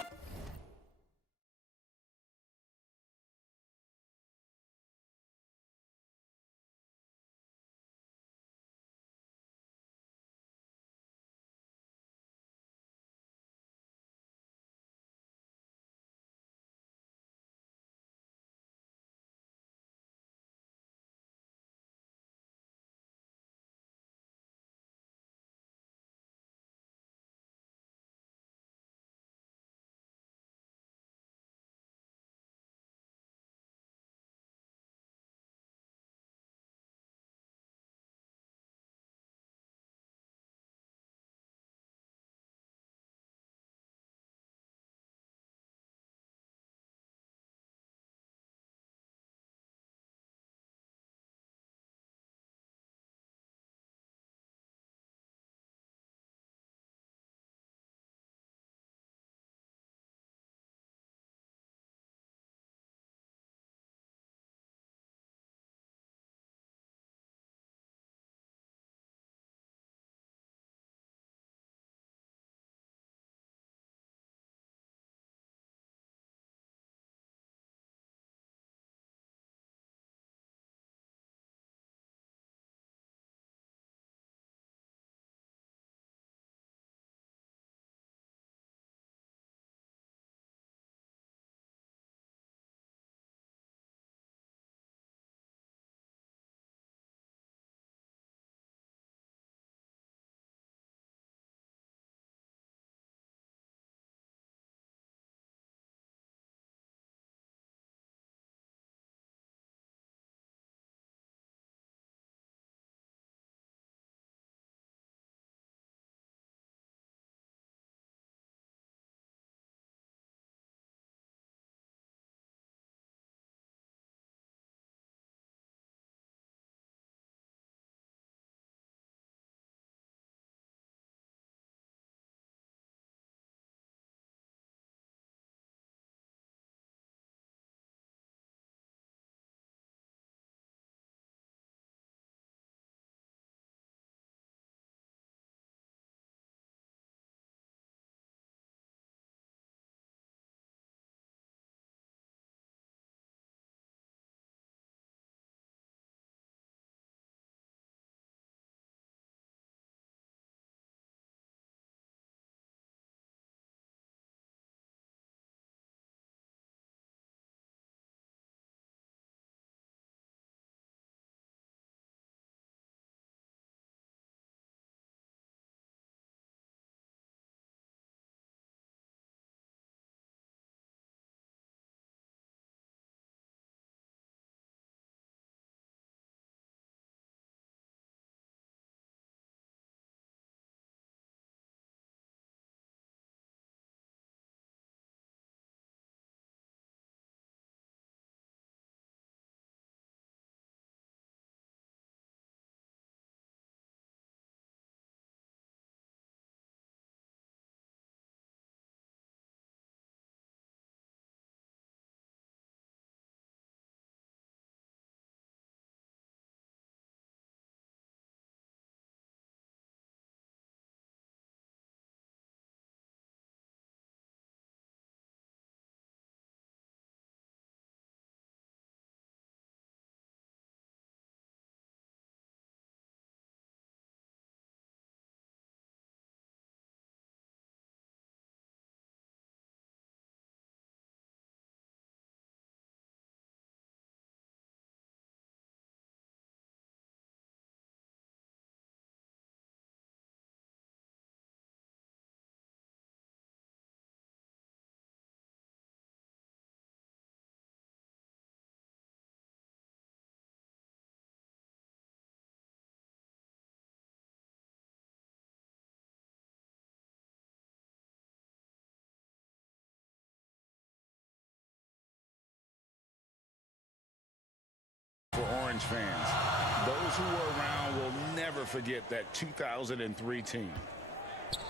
Orange fans. Those who were around will never forget that 2003 team.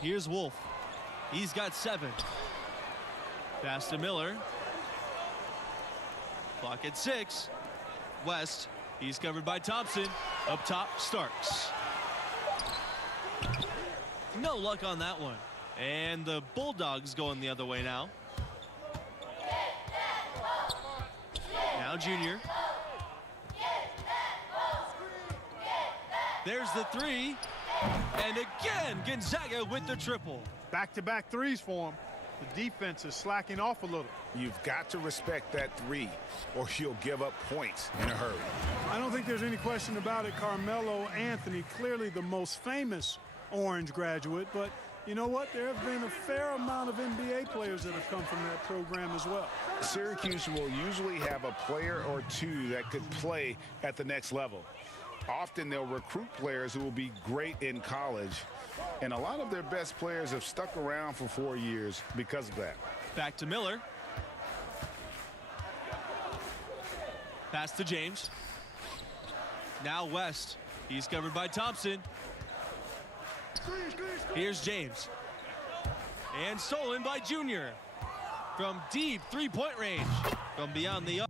Here's Wolf. He's got 7. Pass to Miller. Clock at 6. West. He's covered by Thompson. Up top, Starks. No luck on that one. And the Bulldogs going the other way now. Now Junior. There's the 3. And again, Gonzaga with the triple. Back-to-back threes for him. The defense is slacking off a little. You've got to respect that 3, or you'll give up points in a hurry. I don't think there's any question about it. Carmelo Anthony, clearly the most famous Orange graduate, but you know what? There have been a fair amount of NBA players that have come from that program as well. Syracuse will usually have a player or 2 that could play at the next level. Often they'll recruit players who will be great in college, and a lot of their best players have stuck around for 4 years because of that. Back to Miller. Pass to James. Now West. He's covered by Thompson. Here's James. And stolen by Junior. From deep three-point range. From beyond the arc.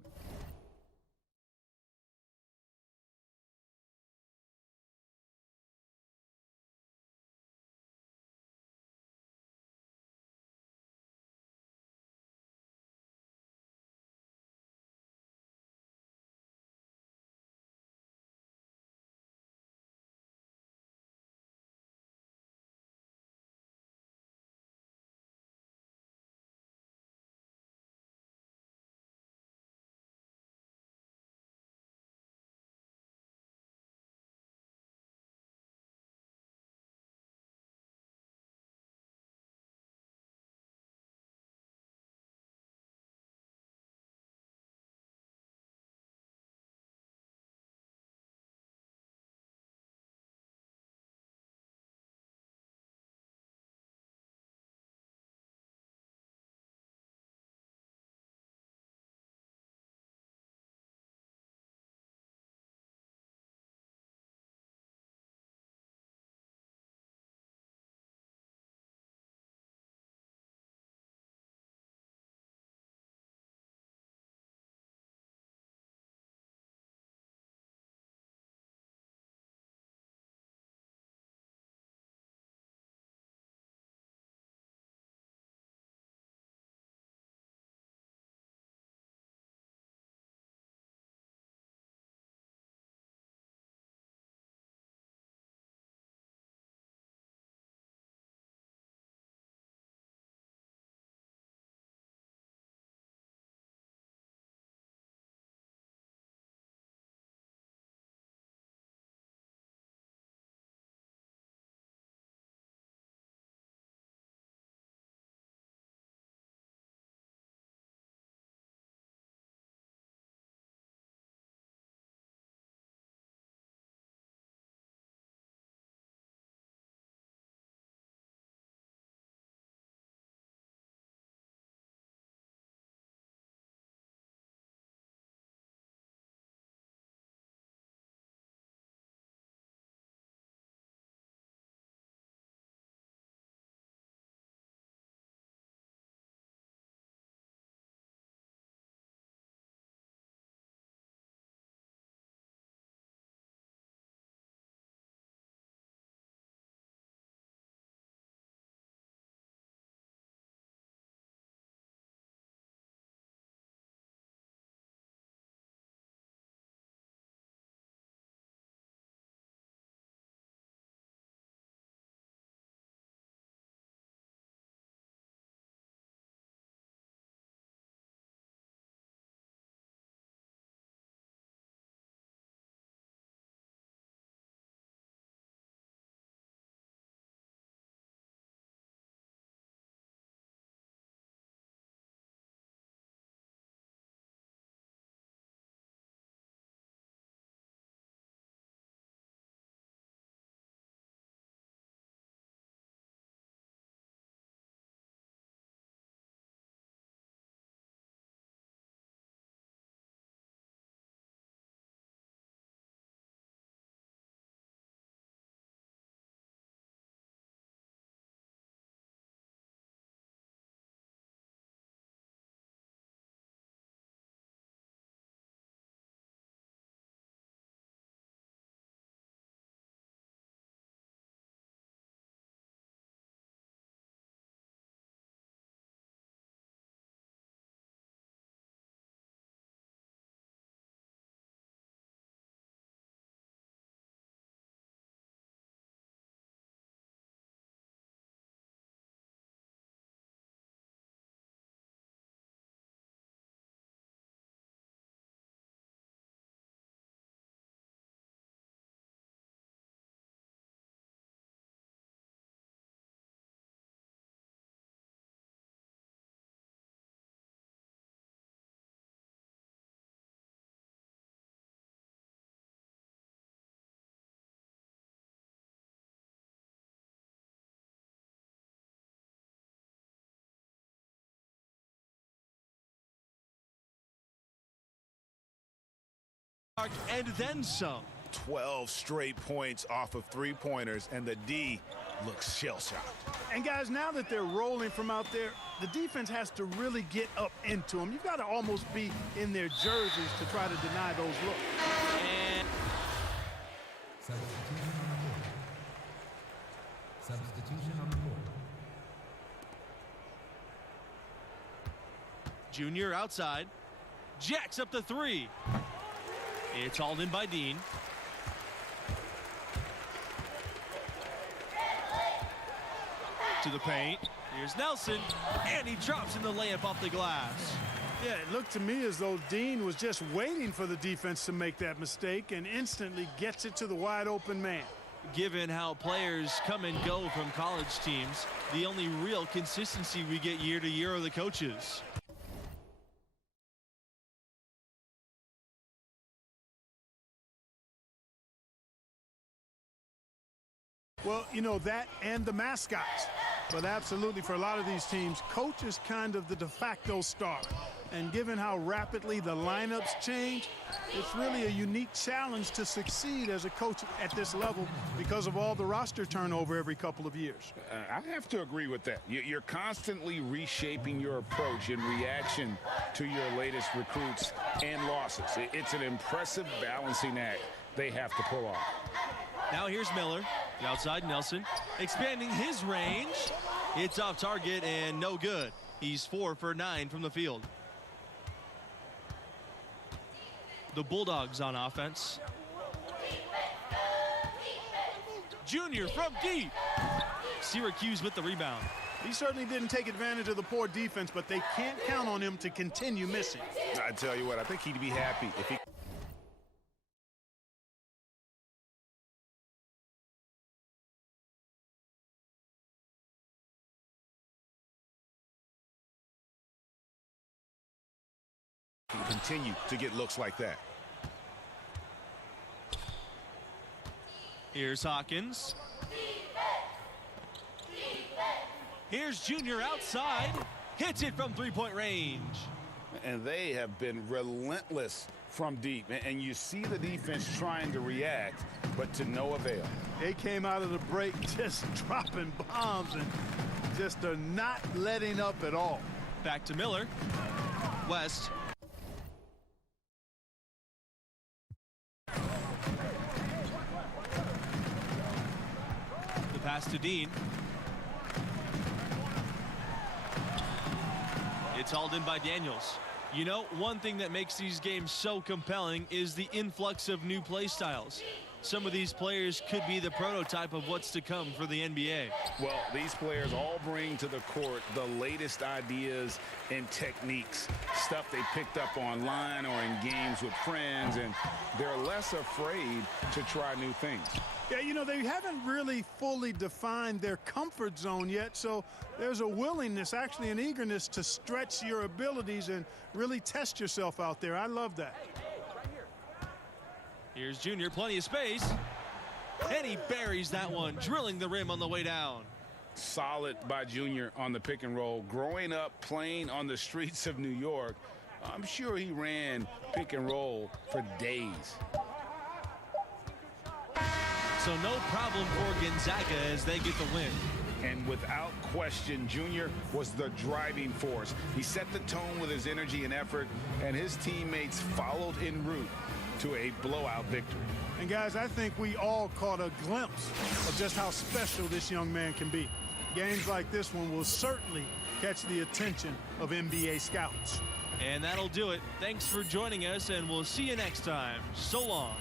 And then some. 12 straight points off of three-pointers, and the D looks shell-shocked. And guys, now that they're rolling from out there, the defense has to really get up into them. You've got to almost be in their jerseys to try to deny those looks. And Substitution on the court. Junior outside. Jacks up the three. It's hauled in by Dean. To the paint. Here's Nelson. And he drops in the layup off the glass. Yeah, it looked to me as though Dean was just waiting for the defense to make that mistake and instantly gets it to the wide open man. Given how players come and go from college teams, the only real consistency we get year to year are the coaches. Well, you know, that and the mascots. But absolutely, for a lot of these teams, coach is kind of the de facto star. And given how rapidly the lineups change, it's really a unique challenge to succeed as a coach at this level because of all the roster turnover every couple of years. I have to agree with that. You're constantly reshaping your approach in reaction to your latest recruits and losses. It's an impressive balancing act they have to pull off. Now here's Miller. The outside Nelson. Expanding his range. It's off target and no good. He's 4 for 9 from the field. The Bulldogs on offense. Junior from deep. Syracuse with the rebound. He certainly didn't take advantage of the poor defense, but they can't count on him to continue missing. I tell you what, I think he'd be happy if he... continue to get looks like that. Here's Hawkins. Here's Junior outside. Hits it from three-point range. And they have been relentless from deep. And you see the defense trying to react, but to no avail. They came out of the break just dropping bombs and just are not letting up at all. Back to Miller. West. The pass to Dean. It's hauled in by Daniels. You know, one thing that makes these games so compelling is the influx of new play styles. Some of these players could be the prototype of what's to come for the NBA. Well, these players all bring to the court the latest ideas and techniques, stuff they picked up online or in games with friends, and they're less afraid to try new things. Yeah, you know, they haven't really fully defined their comfort zone yet, so there's a willingness, actually an eagerness to stretch your abilities and really test yourself out there. I love that. Here's Junior, plenty of space. And he buries that one, drilling the rim on the way down. Solid by Junior on the pick and roll. Growing up playing on the streets of New York, I'm sure he ran pick and roll for days. So no problem for Gonzaga as they get the win. And without question, Junior was the driving force. He set the tone with his energy and effort, and his teammates followed en route to a blowout victory. And guys, I think we all caught a glimpse of just how special this young man can be. Games like this one will certainly catch the attention of NBA scouts. And that'll do it. Thanks for joining us, and we'll see you next time. So long.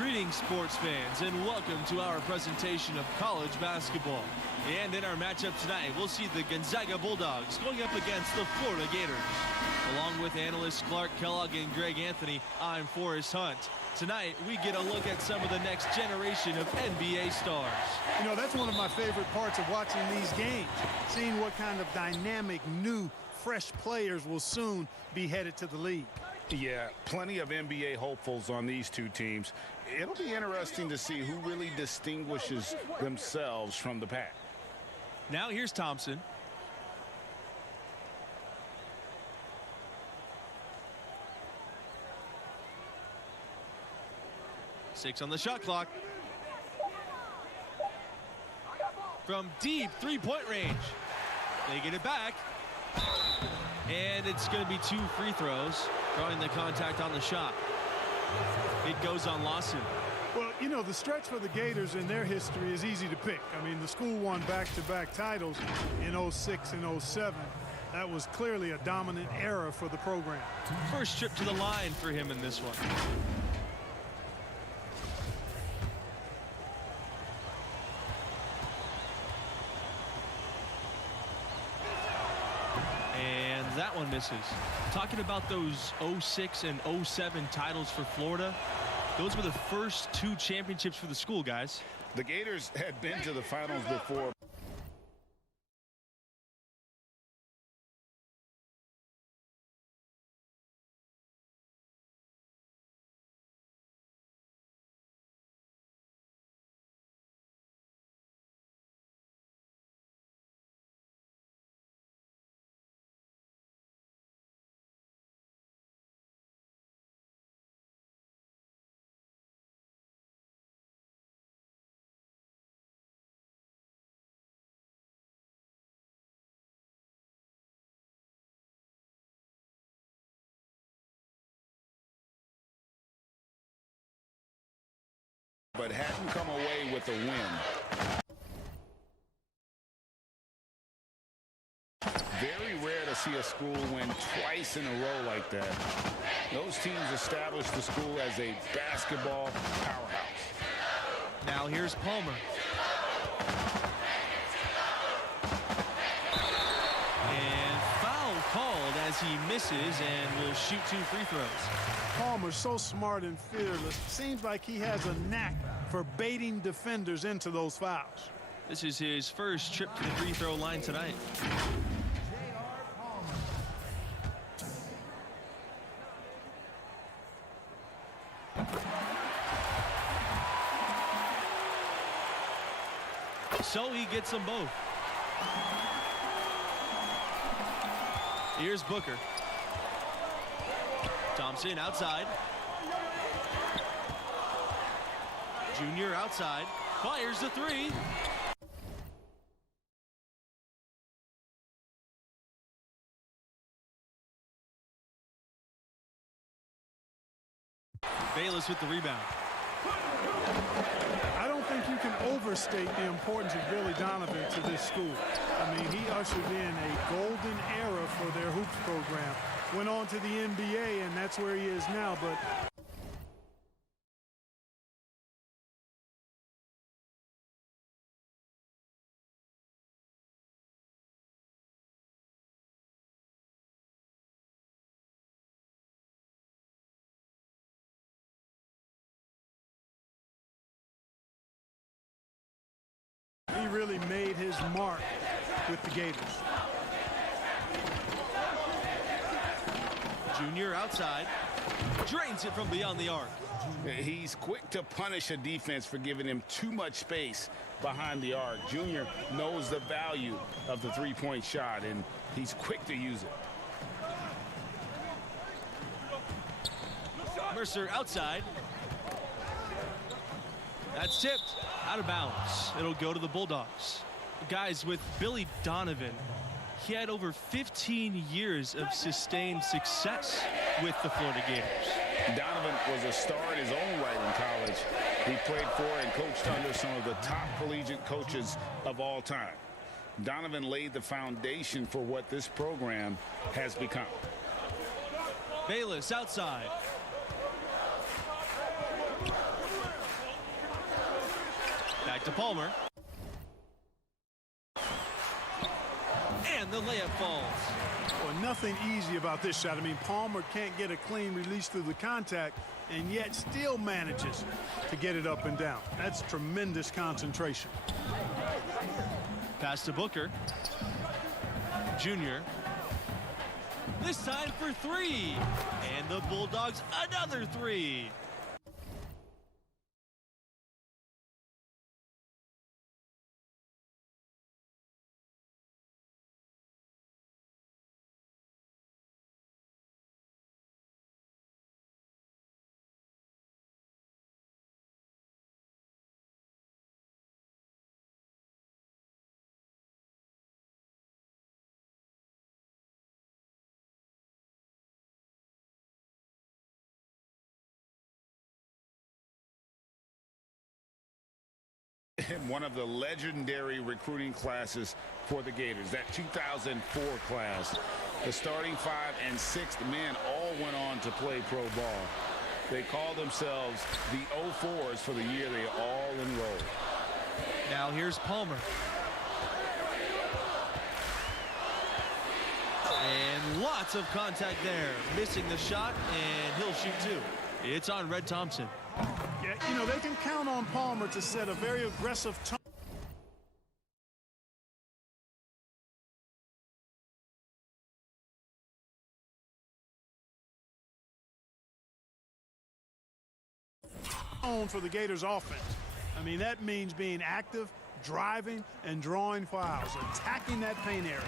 Greetings, sports fans, and welcome to our presentation of college basketball. And in our matchup tonight, we'll see the Gonzaga Bulldogs going up against the Florida Gators. Along with analysts Clark Kellogg and Greg Anthony, I'm Forrest Hunt. Tonight, we get a look at some of the next generation of NBA stars. You know, that's one of my favorite parts of watching these games, seeing what kind of dynamic, new, fresh players will soon be headed to the league. Yeah, plenty of NBA hopefuls on these two teams. It'll be interesting to see who really distinguishes themselves from the pack. Now here's Thompson. Six on the shot clock. From deep three-point range. They get it back. And it's going to be 2 free throws, drawing the contact on the shot. It goes on Lawson. Well, you know, the stretch for the Gators in their history is easy to pick. I mean, the school won back-to-back titles in 06 and 07. That was clearly a dominant era for the program. First trip to the line for him in this one. That one misses. Talking about those 06 and 07 titles for Florida, those were the first 2 championships for the school, guys. The Gators had been to the finals before. But hadn't come away with a win. Very rare to see a school win twice in a row like that. Those teams established the school as a basketball powerhouse. Now here's Palmer. And foul called as he misses and will shoot 2 free throws. Palmer's so smart and fearless. Seems like he has a knack for baiting defenders into those fouls. This is his first trip to the free throw line tonight. So he gets them both. Here's Booker. Thompson outside. Junior outside. Fires the 3. Bayless with the rebound. I don't think you can overstate the importance of Billy Donovan to this school. I mean, he ushered in a golden era for their hoops program. Went on to the NBA, and that's where he is now. But he really made his mark with the Gators. Junior outside. Drains it from beyond the arc. He's quick to punish a defense for giving him too much space behind the arc. Junior knows the value of the three-point shot, and he's quick to use it. Mercer outside. That's tipped. Out of bounds. It'll go to the Bulldogs. Guys, with Billy Donovan, he had over 15 years of sustained success with the Florida Gators. Donovan was a star in his own right in college. He played for and coached under some of the top collegiate coaches of all time. Donovan laid the foundation for what this program has become. Bayless outside. Back to Palmer. And the layup falls. Well, nothing easy about this shot. I mean, Palmer can't get a clean release through the contact and yet still manages to get it up and down. That's tremendous concentration. Pass to Booker. Junior. This time for three. And the Bulldogs another three. One of the legendary recruiting classes for the Gators, that 2004 class. The starting 5 and 6th men all went on to play pro ball. They call themselves the 04s for the year they all enrolled. Now here's Palmer. And lots of contact there. Missing the shot, and he'll shoot two. It's on Red Thompson. Yeah, you know, they can count on Palmer to set a very aggressive tone. For the Gators offense. I mean, that means being active, driving, and drawing fouls, attacking that paint area.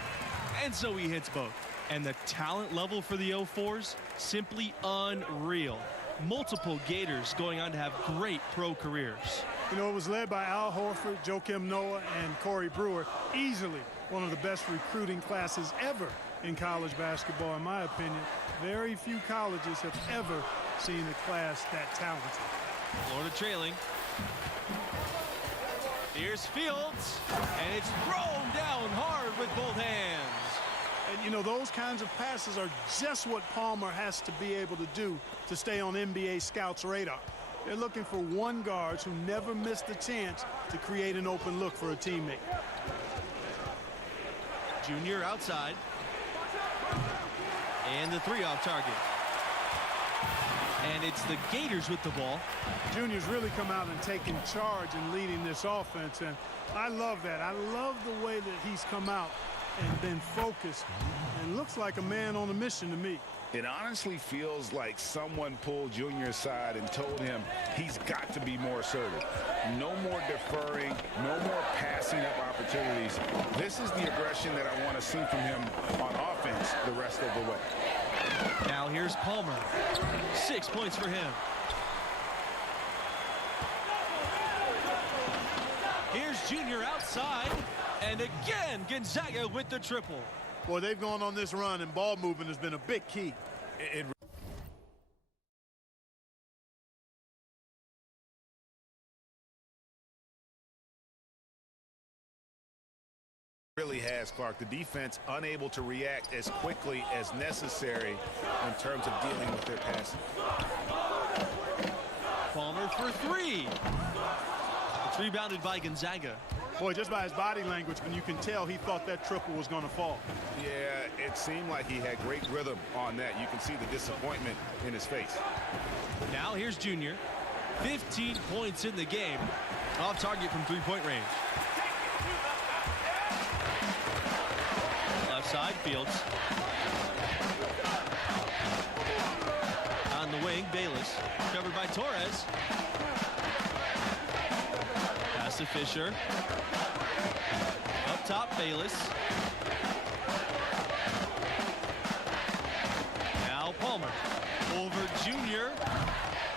And so he hits both. And the talent level for the 04s, simply unreal. Multiple Gators going on to have great pro careers. You know, it was led by Al Horford, Joakim Noah, and Corey Brewer. Easily one of the best recruiting classes ever in college basketball, in my opinion. Very few colleges have ever seen a class that talented. Florida trailing. Here's Fields, and it's thrown down hard with both hands. And, you know, those kinds of passes are just what Palmer has to be able to do to stay on NBA scouts' radar. They're looking for one guards who never missed a chance to create an open look for a teammate. Junior outside. And the three off target. And it's the Gators with the ball. Junior's really come out and taken charge and leading this offense, and I love that. I love the way that he's come out and been focused and looks like a man on a mission to me. It honestly feels like someone pulled Junior aside and told him he's got to be more assertive. No more deferring, no more passing up opportunities. This is the aggression that I want to see from him on offense the rest of the way. Now here's Palmer. 6 points for him. Here's Junior outside. And again, Gonzaga with the triple. Boy, they've gone on this run, and ball movement has been a big key. It really has, Clark. The defense unable to react as quickly as necessary in terms of dealing with their passing. Palmer for three. It's rebounded by Gonzaga. Boy, just by his body language, and you can tell he thought that triple was going to fall. Yeah, it seemed like he had great rhythm on that. You can see the disappointment in his face. Now here's Junior. 15 points in the game. Off target from three-point range. Left side, Fields. On the wing, Bayless. Covered by Torres. Pass to Fisher. Up top, Bayless. Now Palmer. Over Junior.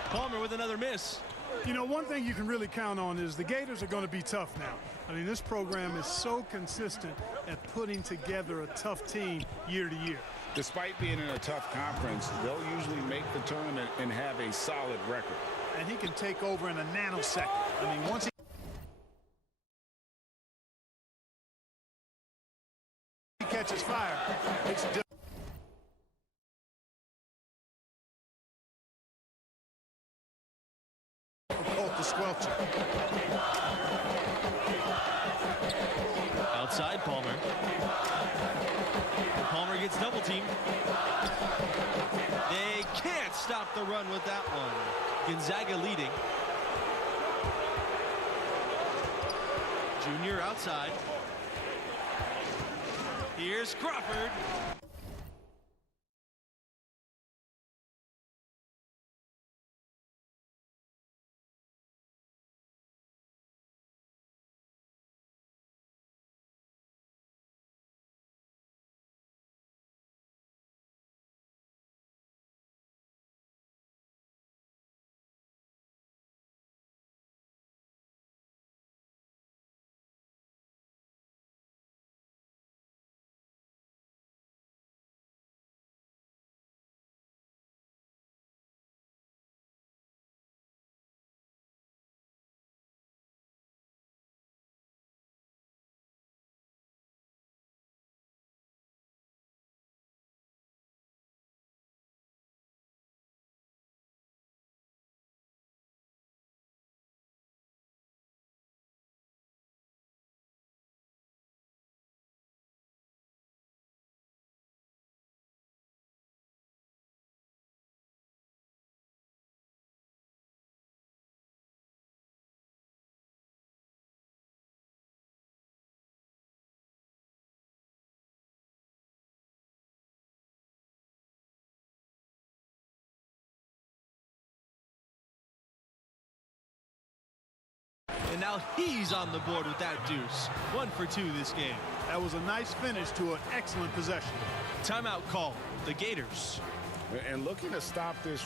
Palmer with another miss. You know, one thing you can really count on is the Gators are going to be tough now. I mean, this program is so consistent at putting together a tough team year to year. Despite being in a tough conference, they'll usually make the tournament and have a solid record. And he can take over in a nanosecond. I mean, once he catches fire, it's different. To squelch it. team. They can't stop the run with that one. Gonzaga leading. Junior outside. Here's Crawford. And now he's on the board with that deuce. 1 for 2 this game. That was a nice finish to an excellent possession. Timeout call. The Gators. And looking to stop this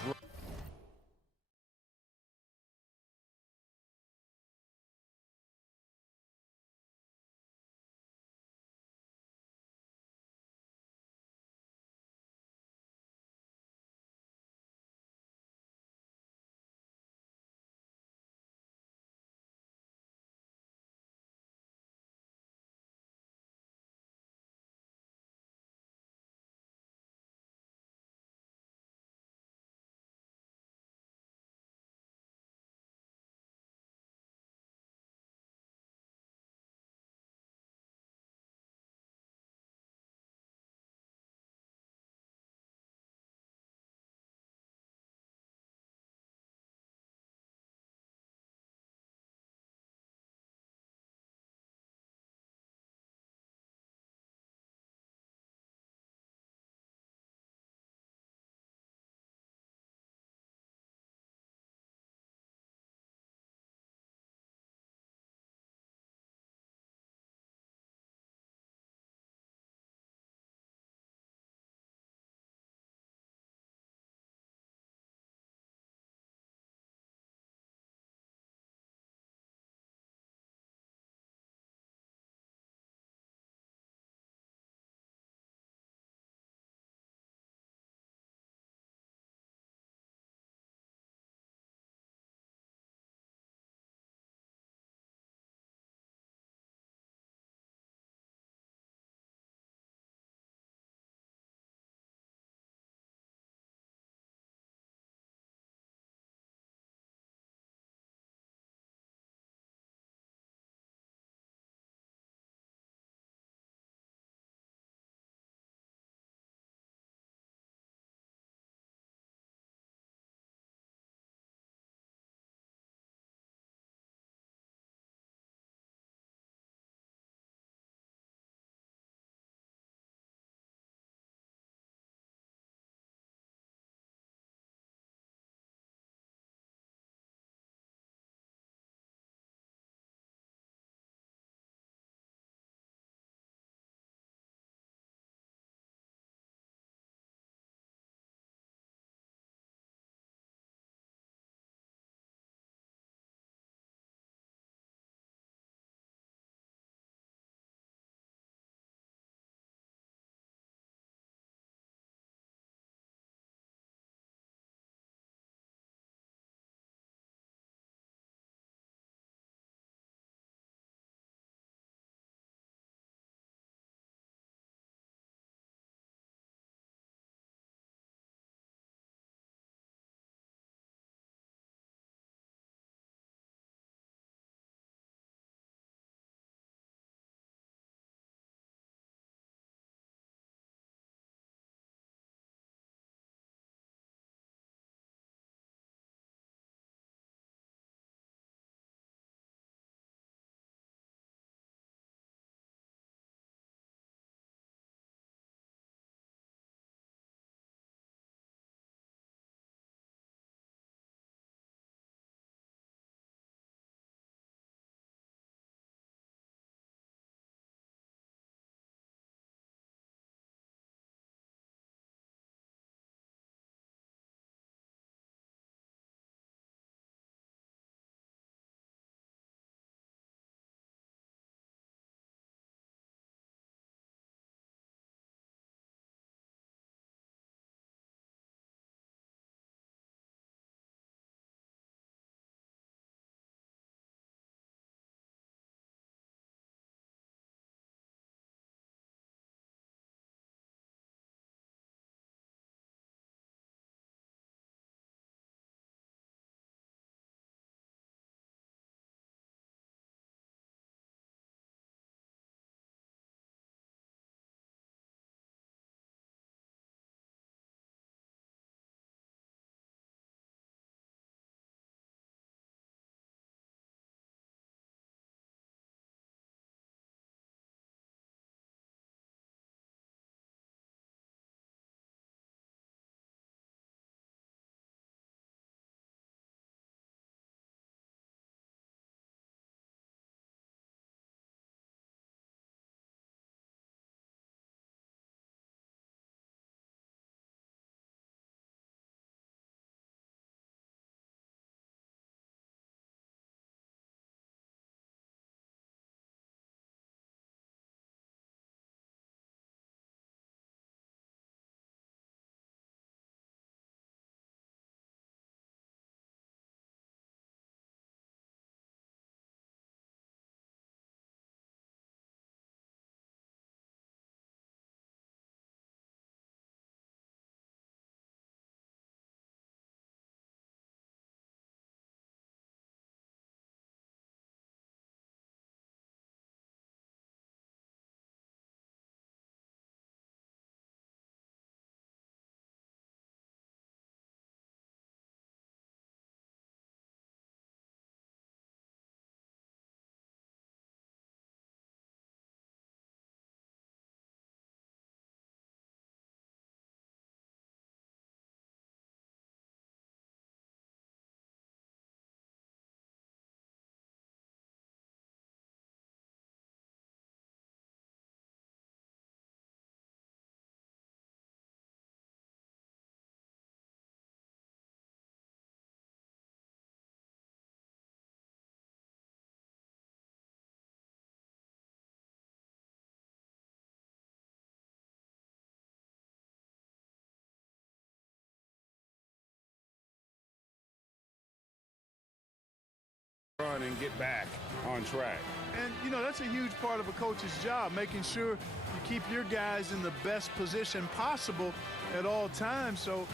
run and get back on track. And, you know, that's a huge part of a coach's job, making sure you keep your guys in the best position possible at all times. So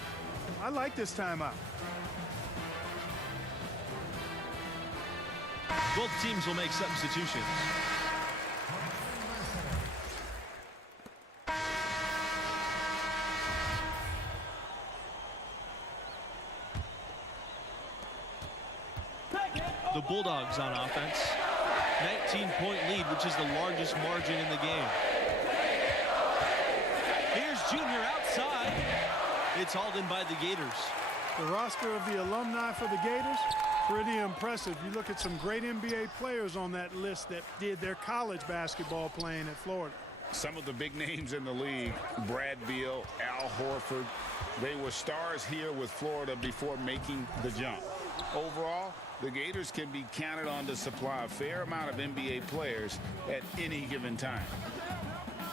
I like this timeout. Both teams will make substitutions. The Bulldogs on offense. 19-point lead, which is the largest margin in the game. Here's Junior outside. It's hauled in by the Gators. The roster of the alumni for the Gators, pretty impressive. You look at some great NBA players on that list that did their college basketball playing at Florida. Some of the big names in the league, Brad Beal, Al Horford, they were stars here with Florida before making the jump. Overall, the Gators can be counted on to supply a fair amount of NBA players at any given time.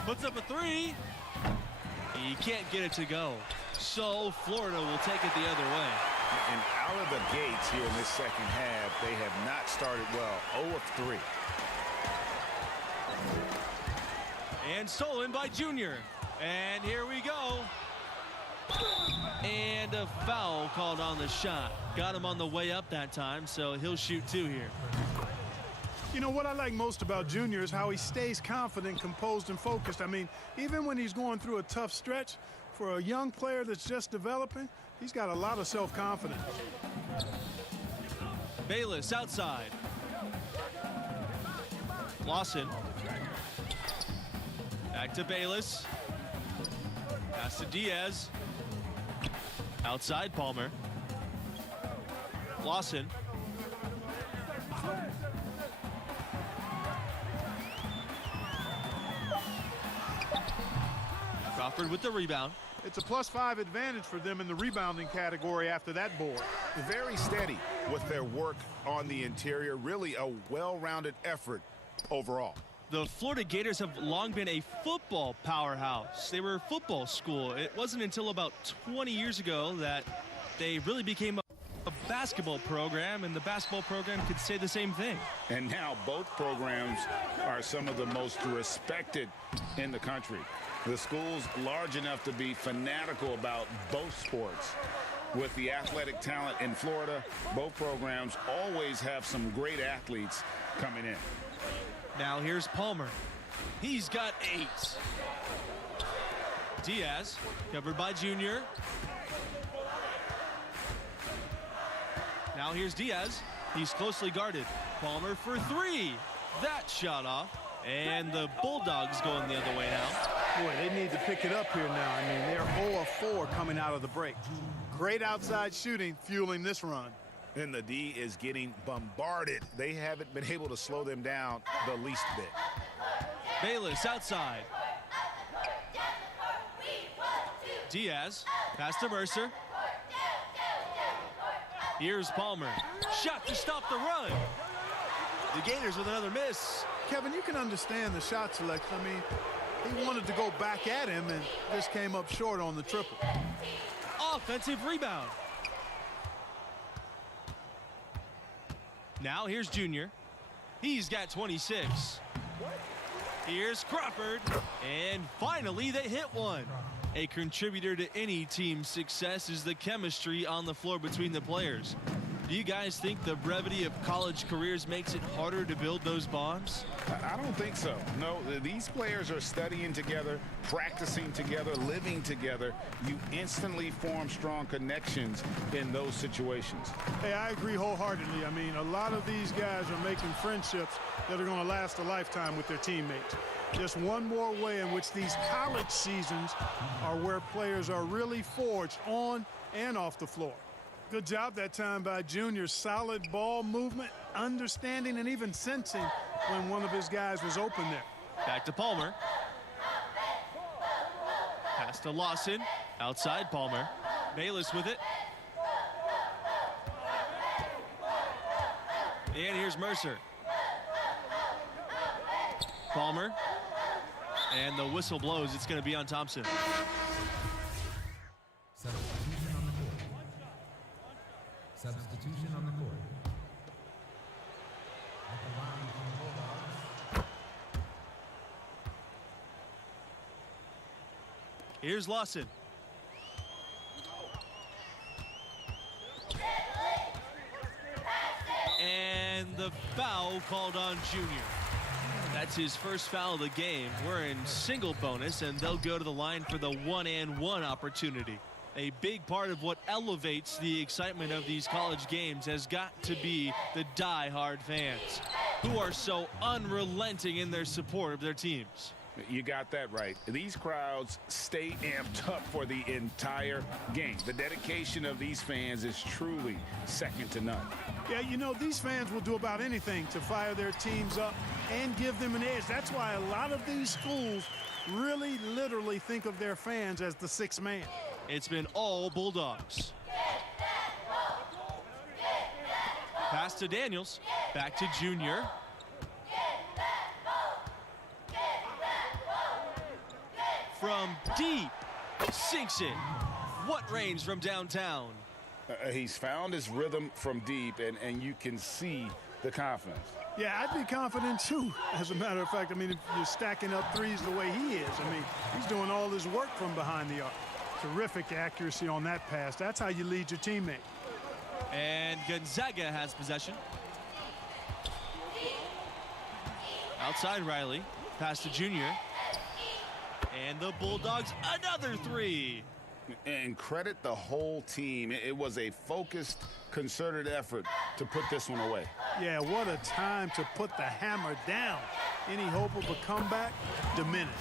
Puts up a three. He can't get it to go. So Florida will take it the other way. And out of the gates here in this second half, they have not started well. 0 of 3. And stolen by Junior. And here we go. And a foul called on the shot. Got him on the way up that time, so he'll shoot 2 here. You know, what I like most about Junior is how he stays confident, composed, and focused. I mean, even when he's going through a tough stretch, for a young player that's just developing, he's got a lot of self-confidence. Bayless outside. Lawson. Back to Bayless. Pass to Diaz. Outside Palmer. Lawson. Crawford with the rebound. It's a +5 advantage for them in the rebounding category after that board. Very steady with their work on the interior. Really a well-rounded effort overall. The Florida Gators have long been a football powerhouse. They were a football school. It wasn't until about 20 years ago that they really became a basketball program, and the basketball program could say the same thing. And now both programs are some of the most respected in the country. The school's large enough to be fanatical about both sports. With the athletic talent in Florida, both programs always have some great athletes coming in. Now here's Palmer. He's got 8. Diaz, covered by Junior. Now here's Diaz. He's closely guarded. Palmer for 3. That shot off. And the Bulldogs going the other way now. Boy, they need to pick it up here now. I mean, they're 0 of 4 coming out of the break. Great outside shooting fueling this run. And the D is getting bombarded. They haven't been able to slow them down the least bit. Bayless outside. Diaz, pass to Mercer. Here's Palmer. Shot to stop the run. The Gators with another miss. Kevin, you can understand the shot selection. I mean, he wanted to go back at him and just came up short on the triple. Offensive rebound. Now here's Junior. He's got 26. Here's Crawford. And finally they hit one. A contributor to any team's success is the chemistry on the floor between the players. Do you guys think the brevity of college careers makes it harder to build those bonds? I don't think so. No, these players are studying together, practicing together, living together. You instantly form strong connections in those situations. Hey, I agree wholeheartedly. I mean, a lot of these guys are making friendships that are going to last a lifetime with their teammates. Just one more way in which these college seasons are where players are really forged on and off the floor. Good job that time by Junior. Solid ball movement, understanding, and even sensing when one of his guys was open there. Back to Palmer. Pass to Lawson. Outside Palmer. Bayless with it. And here's Mercer. Palmer. And the whistle blows. It's going to be on Thompson. Substitution on the court. Here's Lawson. And the foul called on Junior. That's his first foul of the game. We're in single bonus, and they'll go to the line for the 1-and-1 opportunity. A big part of what elevates the excitement of these college games has got to be the die-hard fans, who are so unrelenting in their support of their teams. You got that right. These crowds stay amped up for the entire game. The dedication of these fans is truly second to none. Yeah, you know, these fans will do about anything to fire their teams up and give them an edge. That's why a lot of these schools really literally think of their fans as the sixth man. It's been all Bulldogs. Pass to Daniels. Back to Junior. From deep. Sinks it. What range from downtown? He's found his rhythm from deep, and you can see the confidence. Yeah, I'd be confident too. As a matter of fact, I mean, if you're stacking up threes the way he is, I mean, he's doing all his work from behind the arc. Terrific accuracy on that pass. That's how you lead your teammate. And Gonzaga has possession. Outside Riley. Pass to Junior. And the Bulldogs, another three. And credit the whole team. It was a focused, concerted effort to put this one away. Yeah, what a time to put the hammer down. Any hope of a comeback? Diminished.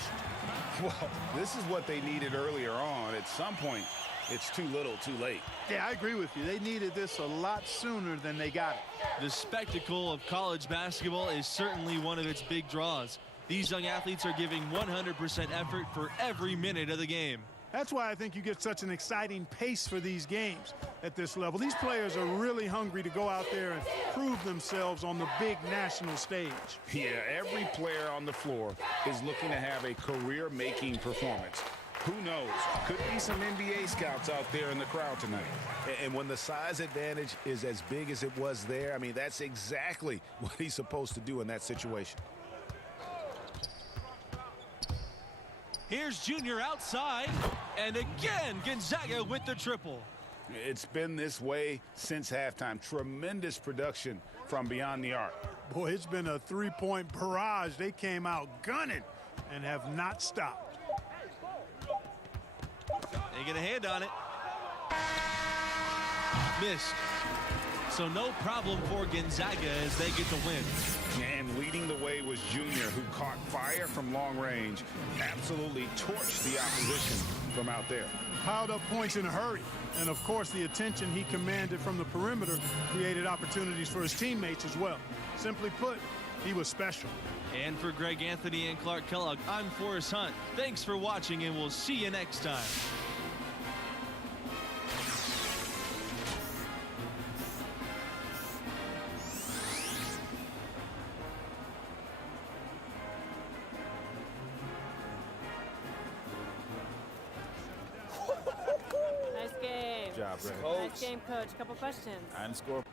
Well, this is what they needed earlier on. At some point, it's too little, too late. Yeah, I agree with you. They needed this a lot sooner than they got it. The spectacle of college basketball is certainly one of its big draws. These young athletes are giving 100% effort for every minute of the game. That's why I think you get such an exciting pace for these games at this level. These players are really hungry to go out there and prove themselves on the big national stage. Yeah, every player on the floor is looking to have a career-making performance. Who knows? Could be some NBA scouts out there in the crowd tonight. And when the size advantage is as big as it was there, I mean, that's exactly what he's supposed to do in that situation. Here's Junior outside, and again Gonzaga with the triple. It's been this way since halftime. Tremendous production from beyond the arc. Boy, it's been a three-point barrage. They came out gunning and have not stopped. They get a hand on it. Missed. So no problem for Gonzaga as they get the win. And leading the way was Junior, who caught fire from long range. Absolutely torched the opposition from out there. Piled up points in a hurry. And, of course, the attention he commanded from the perimeter created opportunities for his teammates as well. Simply put, he was special. And for Greg Anthony and Clark Kellogg, I'm Forrest Hunt. Thanks for watching, and we'll see you next time. Nice game. Good job, Brett. Nice game, Coach. Couple questions. I didn't score.